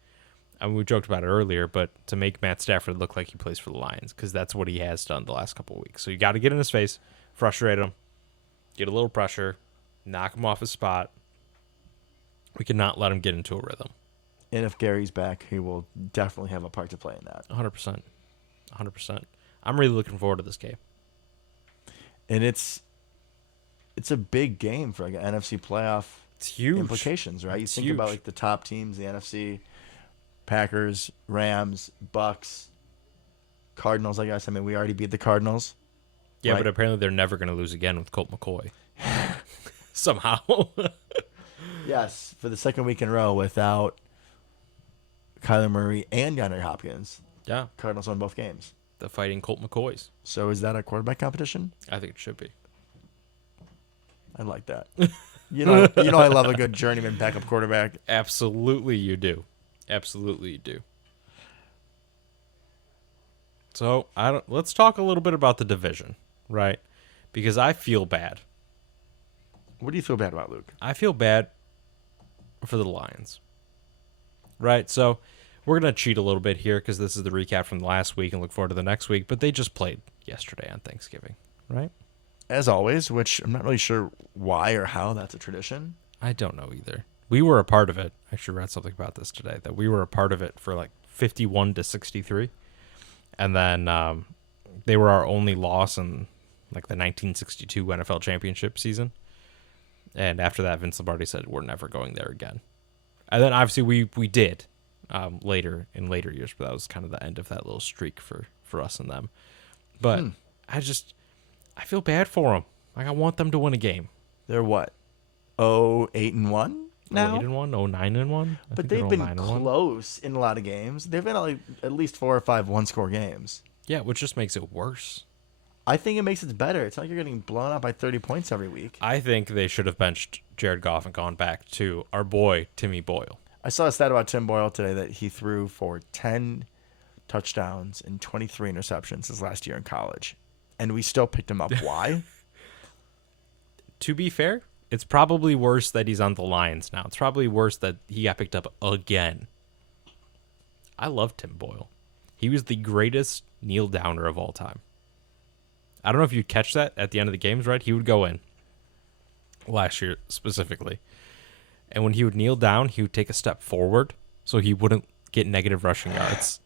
I mean, we joked about it earlier, but to make Matt Stafford look like he plays for the Lions, because that's what he has done the last couple of weeks. So you got to get in his face, frustrate him, get a little pressure, knock him off his spot. We cannot let him get into a rhythm. And if Gary's back, he will definitely have a part to play in that. 100%. 100%. I'm really looking forward to this game. And it's a big game for like an NFC playoff It's huge. implications, right? It's you think huge. about like the top teams, the NFC, Packers, Rams, Bucks, Cardinals, I guess. I mean, we already beat the Cardinals. Yeah, right? but apparently they're never going to lose again with Colt McCoy. Somehow. Yes, for the second week in a row without Kyler Murray and DeAndre Hopkins. Yeah, Cardinals won both games. the fighting Colt McCoys. So is that a quarterback competition? I think it should be. I like that. You know, I love a good journeyman backup quarterback. Absolutely you do. Absolutely you do. So, let's talk a little bit about the division, right? Because I feel bad. What do you feel bad about, Luke? I feel bad for the Lions. Right? So, we're going to cheat a little bit here because this is the recap from last week and look forward to the next week, but they just played yesterday on Thanksgiving, right? As always, which I'm not really sure why or how that's a tradition. I don't know either. We were a part of it. I actually read something about this today, that we were a part of it for like 51-63. And then they were our only loss in like the 1962 NFL championship season. And after that, Vince Lombardi said, we're never going there again. And then obviously we did later in later years, but that was kind of the end of that little streak for us and them. But I feel bad for them. Like, I want them to win a game. They're what? 8-1 now? 8-1, 9-1. But they've been close in a lot of games. They've been like at least 4 or 5 one-score games. Yeah, which just makes it worse. I think it makes it better. It's not like you're getting blown out by 30 points every week. I think they should have benched Jared Goff and gone back to our boy, Timmy Boyle. I saw a stat about Tim Boyle today that he threw for 10 touchdowns and 23 interceptions his last year in college. And we still picked him up. Why? To be fair, it's probably worse that he's on the Lions now. It's probably worse that he got picked up again. I love Tim Boyle. He was the greatest kneel downer of all time. I don't know if you'd catch that at the end of the games, right? He would go in last year specifically. And when he would kneel down, he would take a step forward so he wouldn't get negative rushing yards.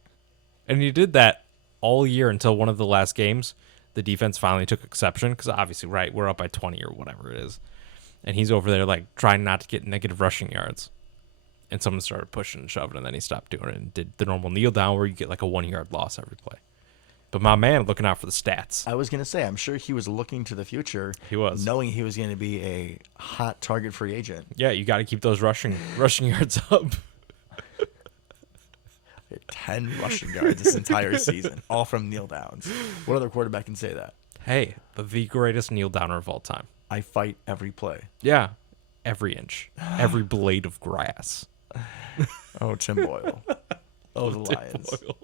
And he did that all year until one of the last games. The defense finally took exception because obviously, right, we're up by 20 or whatever it is. And he's over there like trying not to get negative rushing yards. And someone started pushing and shoving, and then he stopped doing it and did the normal kneel down where you get like a 1-yard loss every play. But my man looking out for the stats. I was going to say, I'm sure he was looking to the future. He was. Knowing he was going to be a hot target free agent. Yeah, you got to keep those rushing yards up. 10 rushing yards this entire season, all from kneel downs. What other quarterback can say that? Hey, the greatest kneel downer of all time. I fight every play. Yeah, every inch, every blade of grass. Oh, Tim Boyle. Oh, the Tim Lions. Boyle.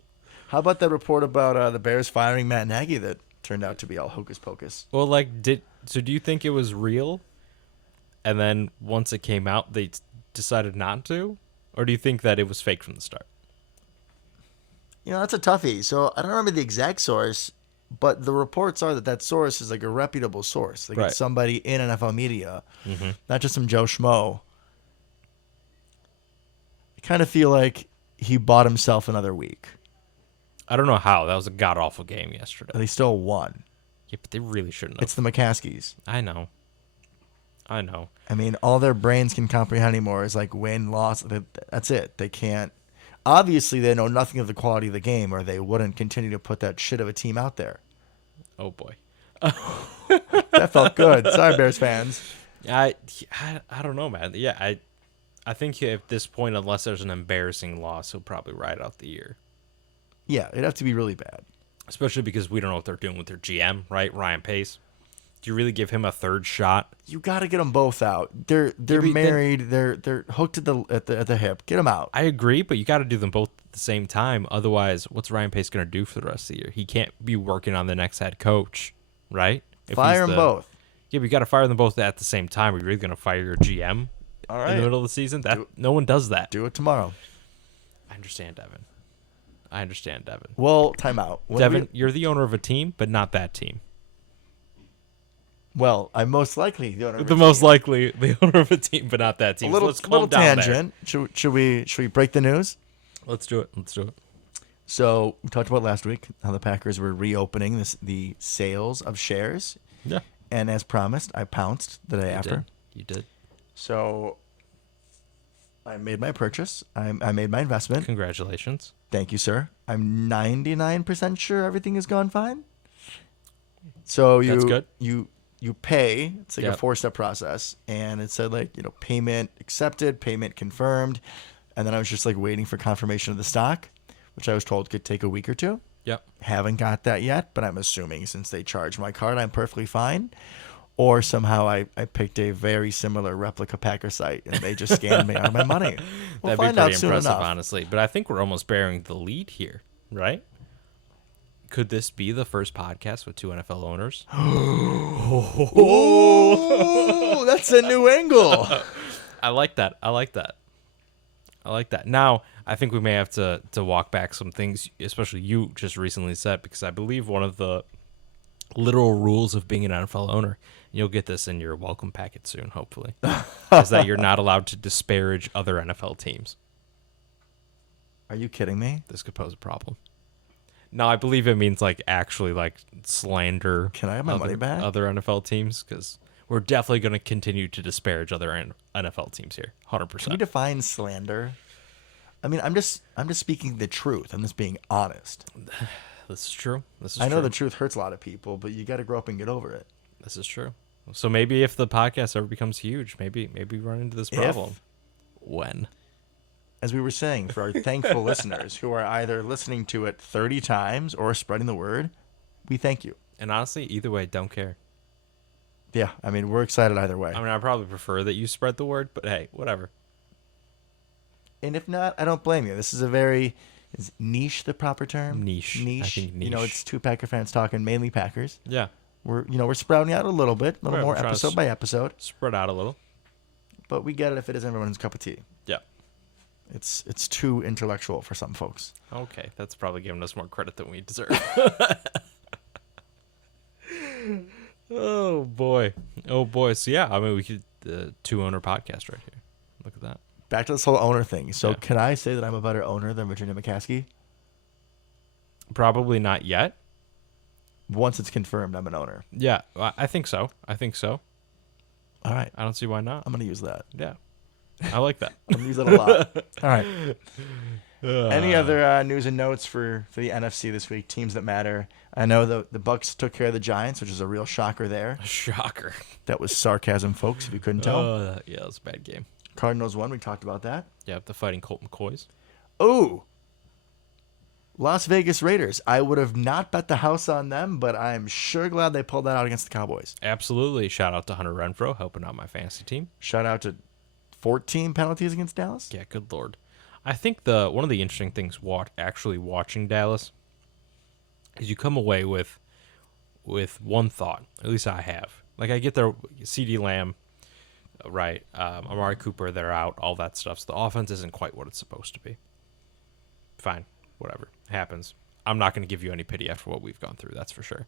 How about that report about the Bears firing Matt Nagy that turned out to be all hocus pocus? Well, like, do you think it was real? And then once it came out, they decided not to? Or do you think that it was fake from the start? You know, that's a toughie. So I don't remember the exact source, but the reports are that source is like a reputable source. Like Right. it's somebody in NFL media, not just some Joe Schmo. I kind of feel like he bought himself another week. I don't know how. That was a god-awful game yesterday. They still won. Yeah, but they really shouldn't have. It's the McCaskies. I know. I mean, all their brains can comprehend anymore is like win, loss. That's it. They can't. Obviously, they know nothing of the quality of the game, or they wouldn't continue to put that shit of a team out there. Oh, boy. That felt good. Sorry, Bears fans. I don't know, man. Yeah, I think at this point, unless there's an embarrassing loss, he'll probably ride out the year. Yeah, it'd have to be really bad. Especially because we don't know what they're doing with their GM, right? Ryan Pace. Do you really give him a third shot? You got to get them both out. They're married. They're hooked at the hip. Get them out. I agree, but you got to do them both at the same time. Otherwise, what's Ryan Pace going to do for the rest of the year? He can't be working on the next head coach, right? Fire them both. Yeah, but you got to fire them both at the same time. Are you really going to fire your GM All right. in the middle of the season? No one does that. Do it tomorrow. I understand, Devin. Well, timeout. Devin, you're the owner of a team, but not that team. Well, I'm most likely the owner. Likely the owner of a team, but not that team. Little tangent. Should we break the news? Let's do it. So we talked about last week how the Packers were reopening the sales of shares. Yeah. And as promised, I pounced the day after. You did. So I made my purchase. I made my investment. Congratulations. Thank you, sir. I'm 99% sure everything has gone fine. So That's good. You pay. It's like Yep. a 4-step process, and it said payment accepted, payment confirmed, and then I was just waiting for confirmation of the stock, which I was told could take a week or two. Yep. Haven't got that yet, but I'm assuming since they charged my card, I'm perfectly fine. Or somehow I picked a very similar replica Packer site and they just scanned me out of my money. We'll That'd be find out pretty soon impressive, enough. honestly. But I think we're almost bearing the lead here, right? Could this be the first podcast with 2 NFL owners? Oh, that's a new angle. I like that. Now, I think we may have to walk back some things, especially you just recently said, because I believe one of the literal rules of being an NFL owner, and you'll get this in your welcome packet soon, hopefully, is that you're not allowed to disparage other NFL teams. Are you kidding me? This could pose a problem. No, I believe it means actually slander. Can I have my money back? Other NFL teams, because we're definitely going to continue to disparage other NFL teams here. 100%. Can we define slander? I mean, I'm just speaking the truth. I'm just being honest. This is true. I know the truth hurts a lot of people, but you got to grow up and get over it. This is true. So maybe if the podcast ever becomes huge, maybe we run into this problem. When? As we were saying, for our thankful listeners who are either listening to it 30 times or spreading the word, we thank you. And honestly, either way, don't care. Yeah, I mean, we're excited either way. I mean, I probably prefer that you spread the word, but hey, whatever. And if not, I don't blame you. This is a very... Is niche the proper term? Niche. I think niche. You know, it's 2 Packer fans talking, mainly Packers. Yeah. We're sprouting out a little bit, a little more episode by episode. Spread out a little. But we get it if it isn't everyone's cup of tea. Yeah. It's too intellectual for some folks. Okay, that's probably giving us more credit than we deserve. Oh boy. So yeah, I mean, we could 2-owner podcast right here. Look at that. Back to this whole owner thing. So Yeah. Can I say that I'm a better owner than Virginia McCaskey? Probably not yet. Once it's confirmed, I'm an owner. Yeah, I think so. All right. I don't see why not. I'm going to use that. Yeah. I like that. I'm going to use that a lot. All right. Any other news and notes for the NFC this week? Teams that matter. I know the Bucks took care of the Giants, which is a real shocker there. Shocker. That was sarcasm, folks, if you couldn't tell. Yeah, it was a bad game. Cardinals won. We talked about that. Yeah, the Fighting Colt McCoys. Oh, Las Vegas Raiders. I would have not bet the house on them, but I'm sure glad they pulled that out against the Cowboys. Absolutely. Shout out to Hunter Renfrow helping out my fantasy team. Shout out to 14 penalties against Dallas. Yeah, good lord. I think one of the interesting things actually watching Dallas is you come away with one thought. At least I have. I get their CD Lamb, right? Amari Cooper, they're out. All that stuff. So the offense isn't quite what it's supposed to be. Fine, whatever happens. I'm not going to give you any pity after what we've gone through. That's for sure.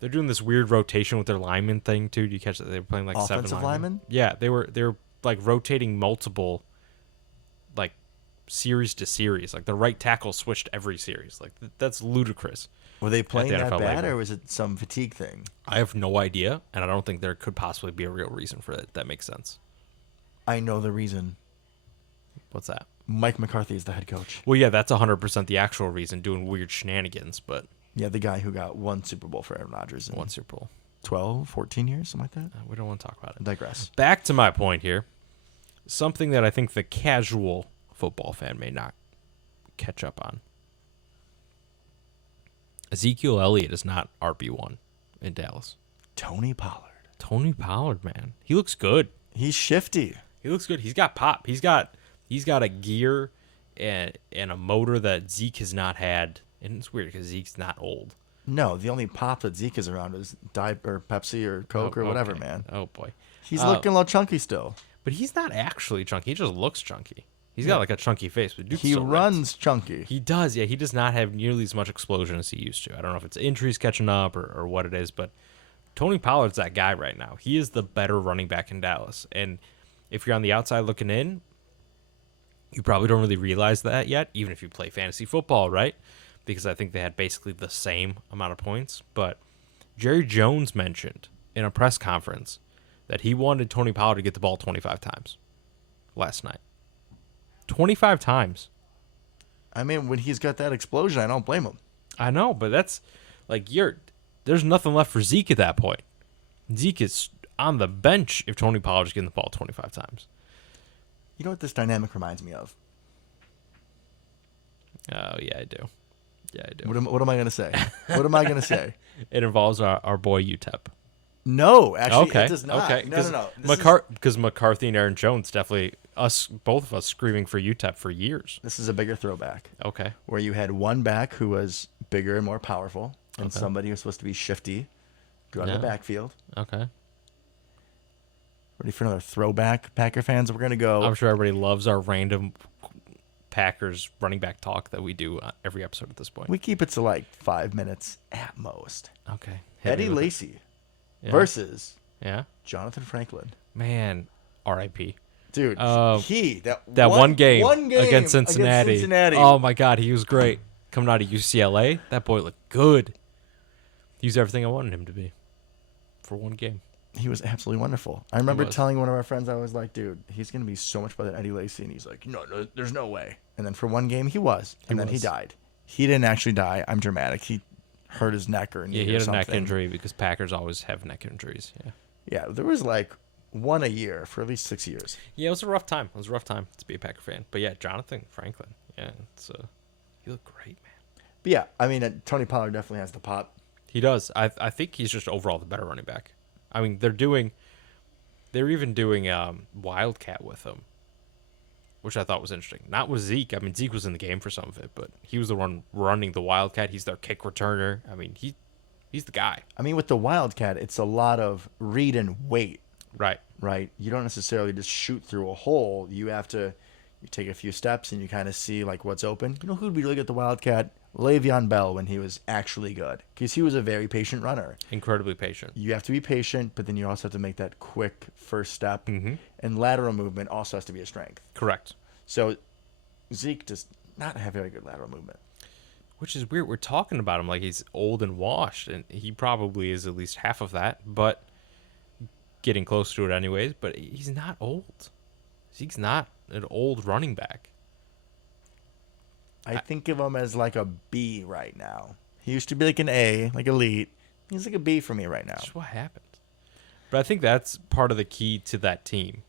They're doing this weird rotation with their lineman thing too. Do you catch that? They were playing offensive 7 linemen. Yeah, they were rotating multiple, series to series. The right tackle switched every series. That's ludicrous. Were they playing the that NFL bad, level. or was it some fatigue thing? I have no idea, and I don't think there could possibly be a real reason for it. That makes sense. I know the reason. What's that? Mike McCarthy is the head coach. Well, yeah, that's 100% the actual reason, doing weird shenanigans, but... Yeah, the guy who got 1 Super Bowl for Aaron Rodgers in 1 Super Bowl. 12, 14 years, something like that. We don't want to talk about it. I digress. Back to my point here. Something that I think the casual football fan may not catch up on. Ezekiel Elliott is not RB1 in Dallas. Tony Pollard. Tony Pollard, man. He looks good. He's shifty. He looks good. He's got pop. He's got a gear and a motor that Zeke has not had. And it's weird because Zeke's not old. No, the only pop that Zeke is around is Diet or Pepsi or Coke or whatever, okay. man. Oh, boy. He's looking a little chunky still. But he's not actually chunky. He just looks chunky. He's got like a chunky face. But dude's He so ripped. runs chunky. He does, yeah. He does not have nearly as much explosion as he used to. I don't know if it's injuries catching up or what it is, but Tony Pollard's that guy right now. He is the better running back in Dallas. And if you're on the outside looking in, you probably don't really realize that yet, even if you play fantasy football, right? Because I think they had basically the same amount of points. But Jerry Jones mentioned in a press conference that he wanted Tony Pollard to get the ball 25 times last night. 25 times. I mean, when he's got that explosion, I don't blame him. I know, but that's like there's nothing left for Zeke at that point. Zeke is on the bench if Tony Pollard's getting the ball 25 times. You know what this dynamic reminds me of? Oh, yeah, I do. Yeah, I do. What am I going to say? What am I going to say? It involves our boy UTEP. No, actually, Okay. it does not. Okay. No. Because McCarthy and Aaron Jones definitely both of us screaming for UTEP for years. This is a bigger throwback. Okay. Where you had one back who was bigger and more powerful, and Okay. somebody who was supposed to be shifty, go out of the backfield. Okay. Ready for another throwback, Packer fans? We're gonna go. I'm sure everybody loves our random Packers running back talk that we do every episode at this point. We keep it to like 5 minutes at most. Okay. Eddie Lacy Yeah. versus Yeah. Jonathan Franklin. Man, R.I.P. Dude, That one game against Cincinnati. Oh my God, he was great. Coming out of UCLA, that boy looked good. He was everything I wanted him to be for one game. He was absolutely wonderful. I remember was. telling one of our friends, I was like, dude, he's going to be so much better than Eddie Lacy. And he's like, no, there's no way. And then for one game, he was. And then he died. He didn't actually die. I'm dramatic. He hurt his neck or knee Yeah, he had or something. a neck injury because Packers always have neck injuries. Yeah. Yeah, there was like one a year for at least 6 years. Yeah, it was a rough time. It was a rough time to be a Packer fan. But yeah, Jonathan Franklin. Yeah, he looked great, man. But yeah, I mean, Tony Pollard definitely has the pop. He does. I think he's just overall the better running back. I mean, they're even doing Wildcat with him, which I thought was interesting. Not with Zeke. I mean, Zeke was in the game for some of it, but he was the one running the Wildcat. He's their kick returner. I mean, he's the guy. I mean, with the Wildcat, it's a lot of read and wait, Right. right? You don't necessarily just shoot through a hole. You take a few steps and you kind of see like what's open. You know who'd be really good at the Wildcat? Le'Veon Bell when he was actually good, because he was a very patient runner. Incredibly patient. You have to be patient, but then you also have to make that quick first step. Mm-hmm. And lateral movement also has to be a strength. Correct. So Zeke does not have very good lateral movement. Which is weird. We're talking about him like he's old and washed, and he probably is at least half of that, but getting close to it anyways. But he's not old. Zeke's not an old running back. I think of him as like a B right now. He used to be like an A, like elite. He's like a B for me right now. That's what happened. But I think that's part of the key to that team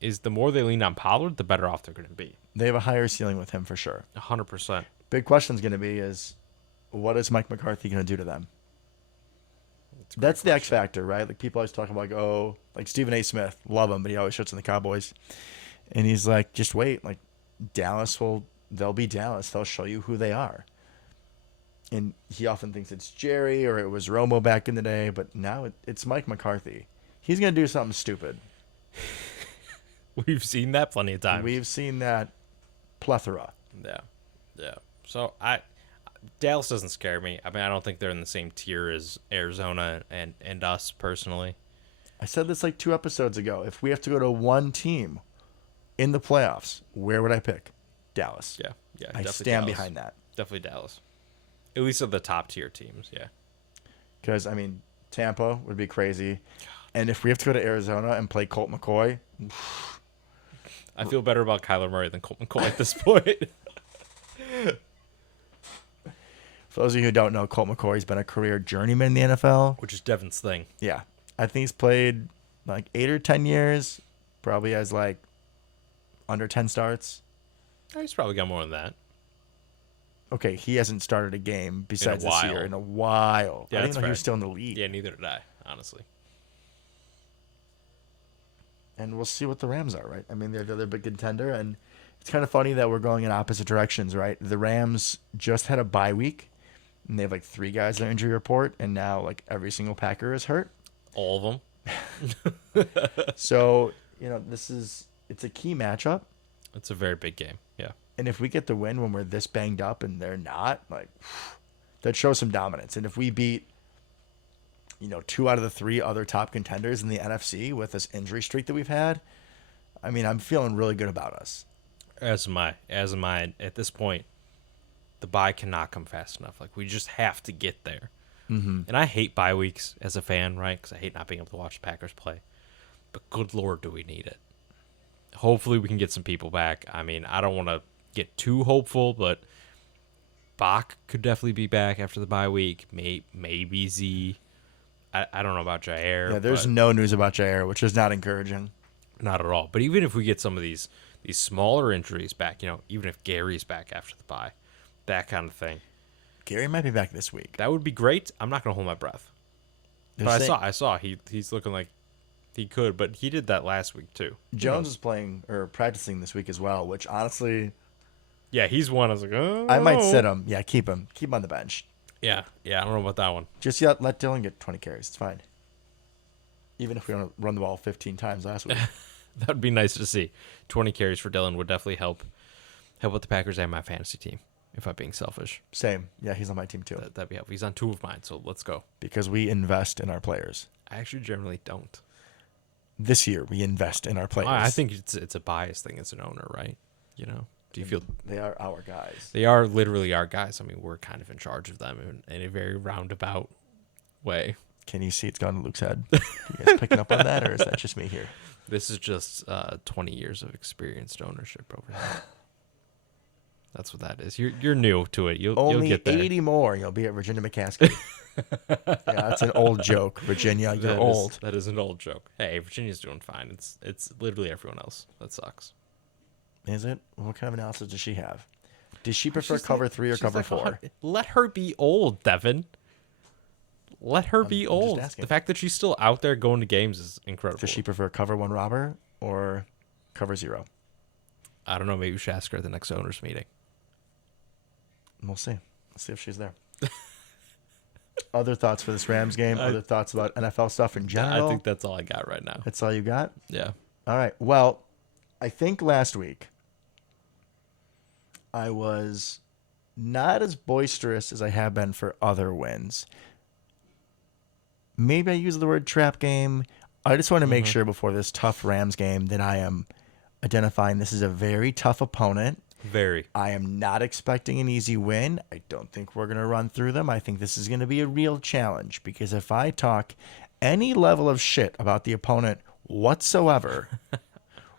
is the more they lean on Pollard, the better off they're going to be. They have a higher ceiling with him for sure. 100%. Big question's going to be is what is Mike McCarthy going to do to them? That's the X factor, right? Like people always talk about like Stephen A. Smith, love him, but he always shits on the Cowboys. And he's like, just wait, like they'll be Dallas. They'll show you who they are. And he often thinks it's Jerry or it was Romo back in the day, but now it's Mike McCarthy. He's going to do something stupid. We've seen that plenty of times. We've seen that plethora. Yeah. So Dallas doesn't scare me. I mean, I don't think they're in the same tier as Arizona and us personally. I said this like 2 episodes ago. If we have to go to one team in the playoffs, where would I pick? Dallas. Yeah. I stand Dallas. behind that. Definitely Dallas. At least of the top tier teams, yeah. Because, I mean, Tampa would be crazy. And if we have to go to Arizona and play Colt McCoy, I feel better about Kyler Murray than Colt McCoy at this point. for those of you who don't know, Colt McCoy's been a career journeyman in the NFL. Which is Devin's thing. Yeah. I think he's played like 8 or 10 years. Probably has like under 10 starts. Oh, he's probably got more than that. Okay, he hasn't started a game besides this while. year in a while. Yeah, I that's didn't know he fair. was still in the league. Yeah, neither did I, honestly. And we'll see what the Rams are, right? I mean, they're the other big contender, and it's kind of funny that we're going in opposite directions, right? The Rams just had a bye week, and they have like 3 guys on their injury report, and now like every single Packer is hurt. All of them. So, it's a key matchup. It's a very big game. Yeah. And if we get the win when we're this banged up and they're not, like, that shows some dominance. And if we beat, 2 out of the 3 other top contenders in the NFC with this injury streak that we've had, I mean, I'm feeling really good about us. As am I. At this point, the bye cannot come fast enough. Like, we just have to get there. Mm-hmm. And I hate bye weeks as a fan, right? Because I hate not being able to watch the Packers play. But good Lord, do we need it. Hopefully we can get some people back. I mean, I don't want to get too hopeful, but Bach could definitely be back after the bye week. Maybe Z. I don't know about Jair. Yeah, there's no news about Jair, which is not encouraging. Not at all. But even if we get some of these smaller injuries back, even if Gary's back after the bye, that kind of thing. Gary might be back this week. That would be great. I'm not going to hold my breath. But I saw he's looking like he could, but he did that last week too. Jones is playing or practicing this week as well, which honestly, yeah, he's one. I was like, oh, I might sit him. Yeah, keep him on the bench. Yeah, I don't know about that one. Just let Dylan get 20 carries. It's fine. Even if we don't run the ball 15 times last week. That would be nice to see. 20 carries for Dylan would definitely help with the Packers and my fantasy team, if I'm being selfish. Same. Yeah, he's on my team too. That'd be helpful. He's on 2 of mine, so let's go. Because we invest in our players. I actually generally don't. This year, we invest in our players. I think it's a bias thing as an owner, right? Do you feel they are our guys? They are literally our guys. I mean, we're kind of in charge of them in a very roundabout way. Can you see it's gone to Luke's head? You guys picking up on that, or is that just me here? This is just 20 years of experienced ownership over here. That's what that is. You're new to it. You'll get there. 80 more. You'll be at Virginia McCaskey. Yeah, that's an old joke. Virginia, you're old. That is an old joke. Hey, Virginia's doing fine. It's literally everyone else that sucks. Is it? What kind of analysis does she have? Does she prefer cover 3 or cover 4? Let her be old, Devin. Let her be old. The fact that she's still out there going to games is incredible. Does she prefer cover 1 robber or cover 0? I don't know. Maybe we should ask her at the next owners meeting. We'll see. Let's see if she's there. Other thoughts for this Rams game? Other thoughts about NFL stuff in general? I think that's all I got right now. That's all you got? Yeah. All right. Well, I think last week I was not as boisterous as I have been for other wins. Maybe I use the word trap game. I just want to make sure before this tough Rams game that I am identifying this is a very tough opponent. Very. I am not expecting an easy win. I don't think we're going to run through them. I think this is going to be a real challenge because if I talk any level of shit about the opponent whatsoever,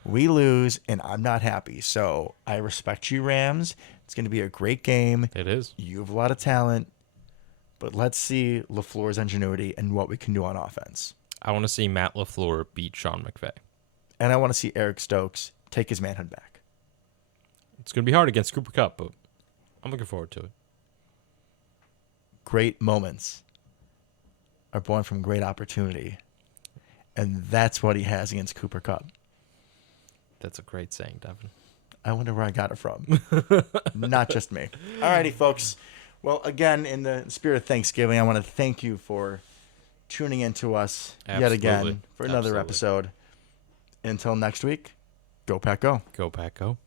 we lose and I'm not happy. So I respect you, Rams. It's going to be a great game. It is. You have a lot of talent, but let's see LaFleur's ingenuity and what we can do on offense. I want to see Matt LaFleur beat Sean McVay. And I want to see Eric Stokes take his manhood back. It's going to be hard against Cooper Kupp, but I'm looking forward to it. Great moments are born from great opportunity. And that's what he has against Cooper Kupp. That's a great saying, Devin. I wonder where I got it from. Not just me. All righty, folks. Well, again, in the spirit of Thanksgiving, I want to thank you for tuning in to us yet again for another episode. Until next week, go Pack Go. Go Pack Go.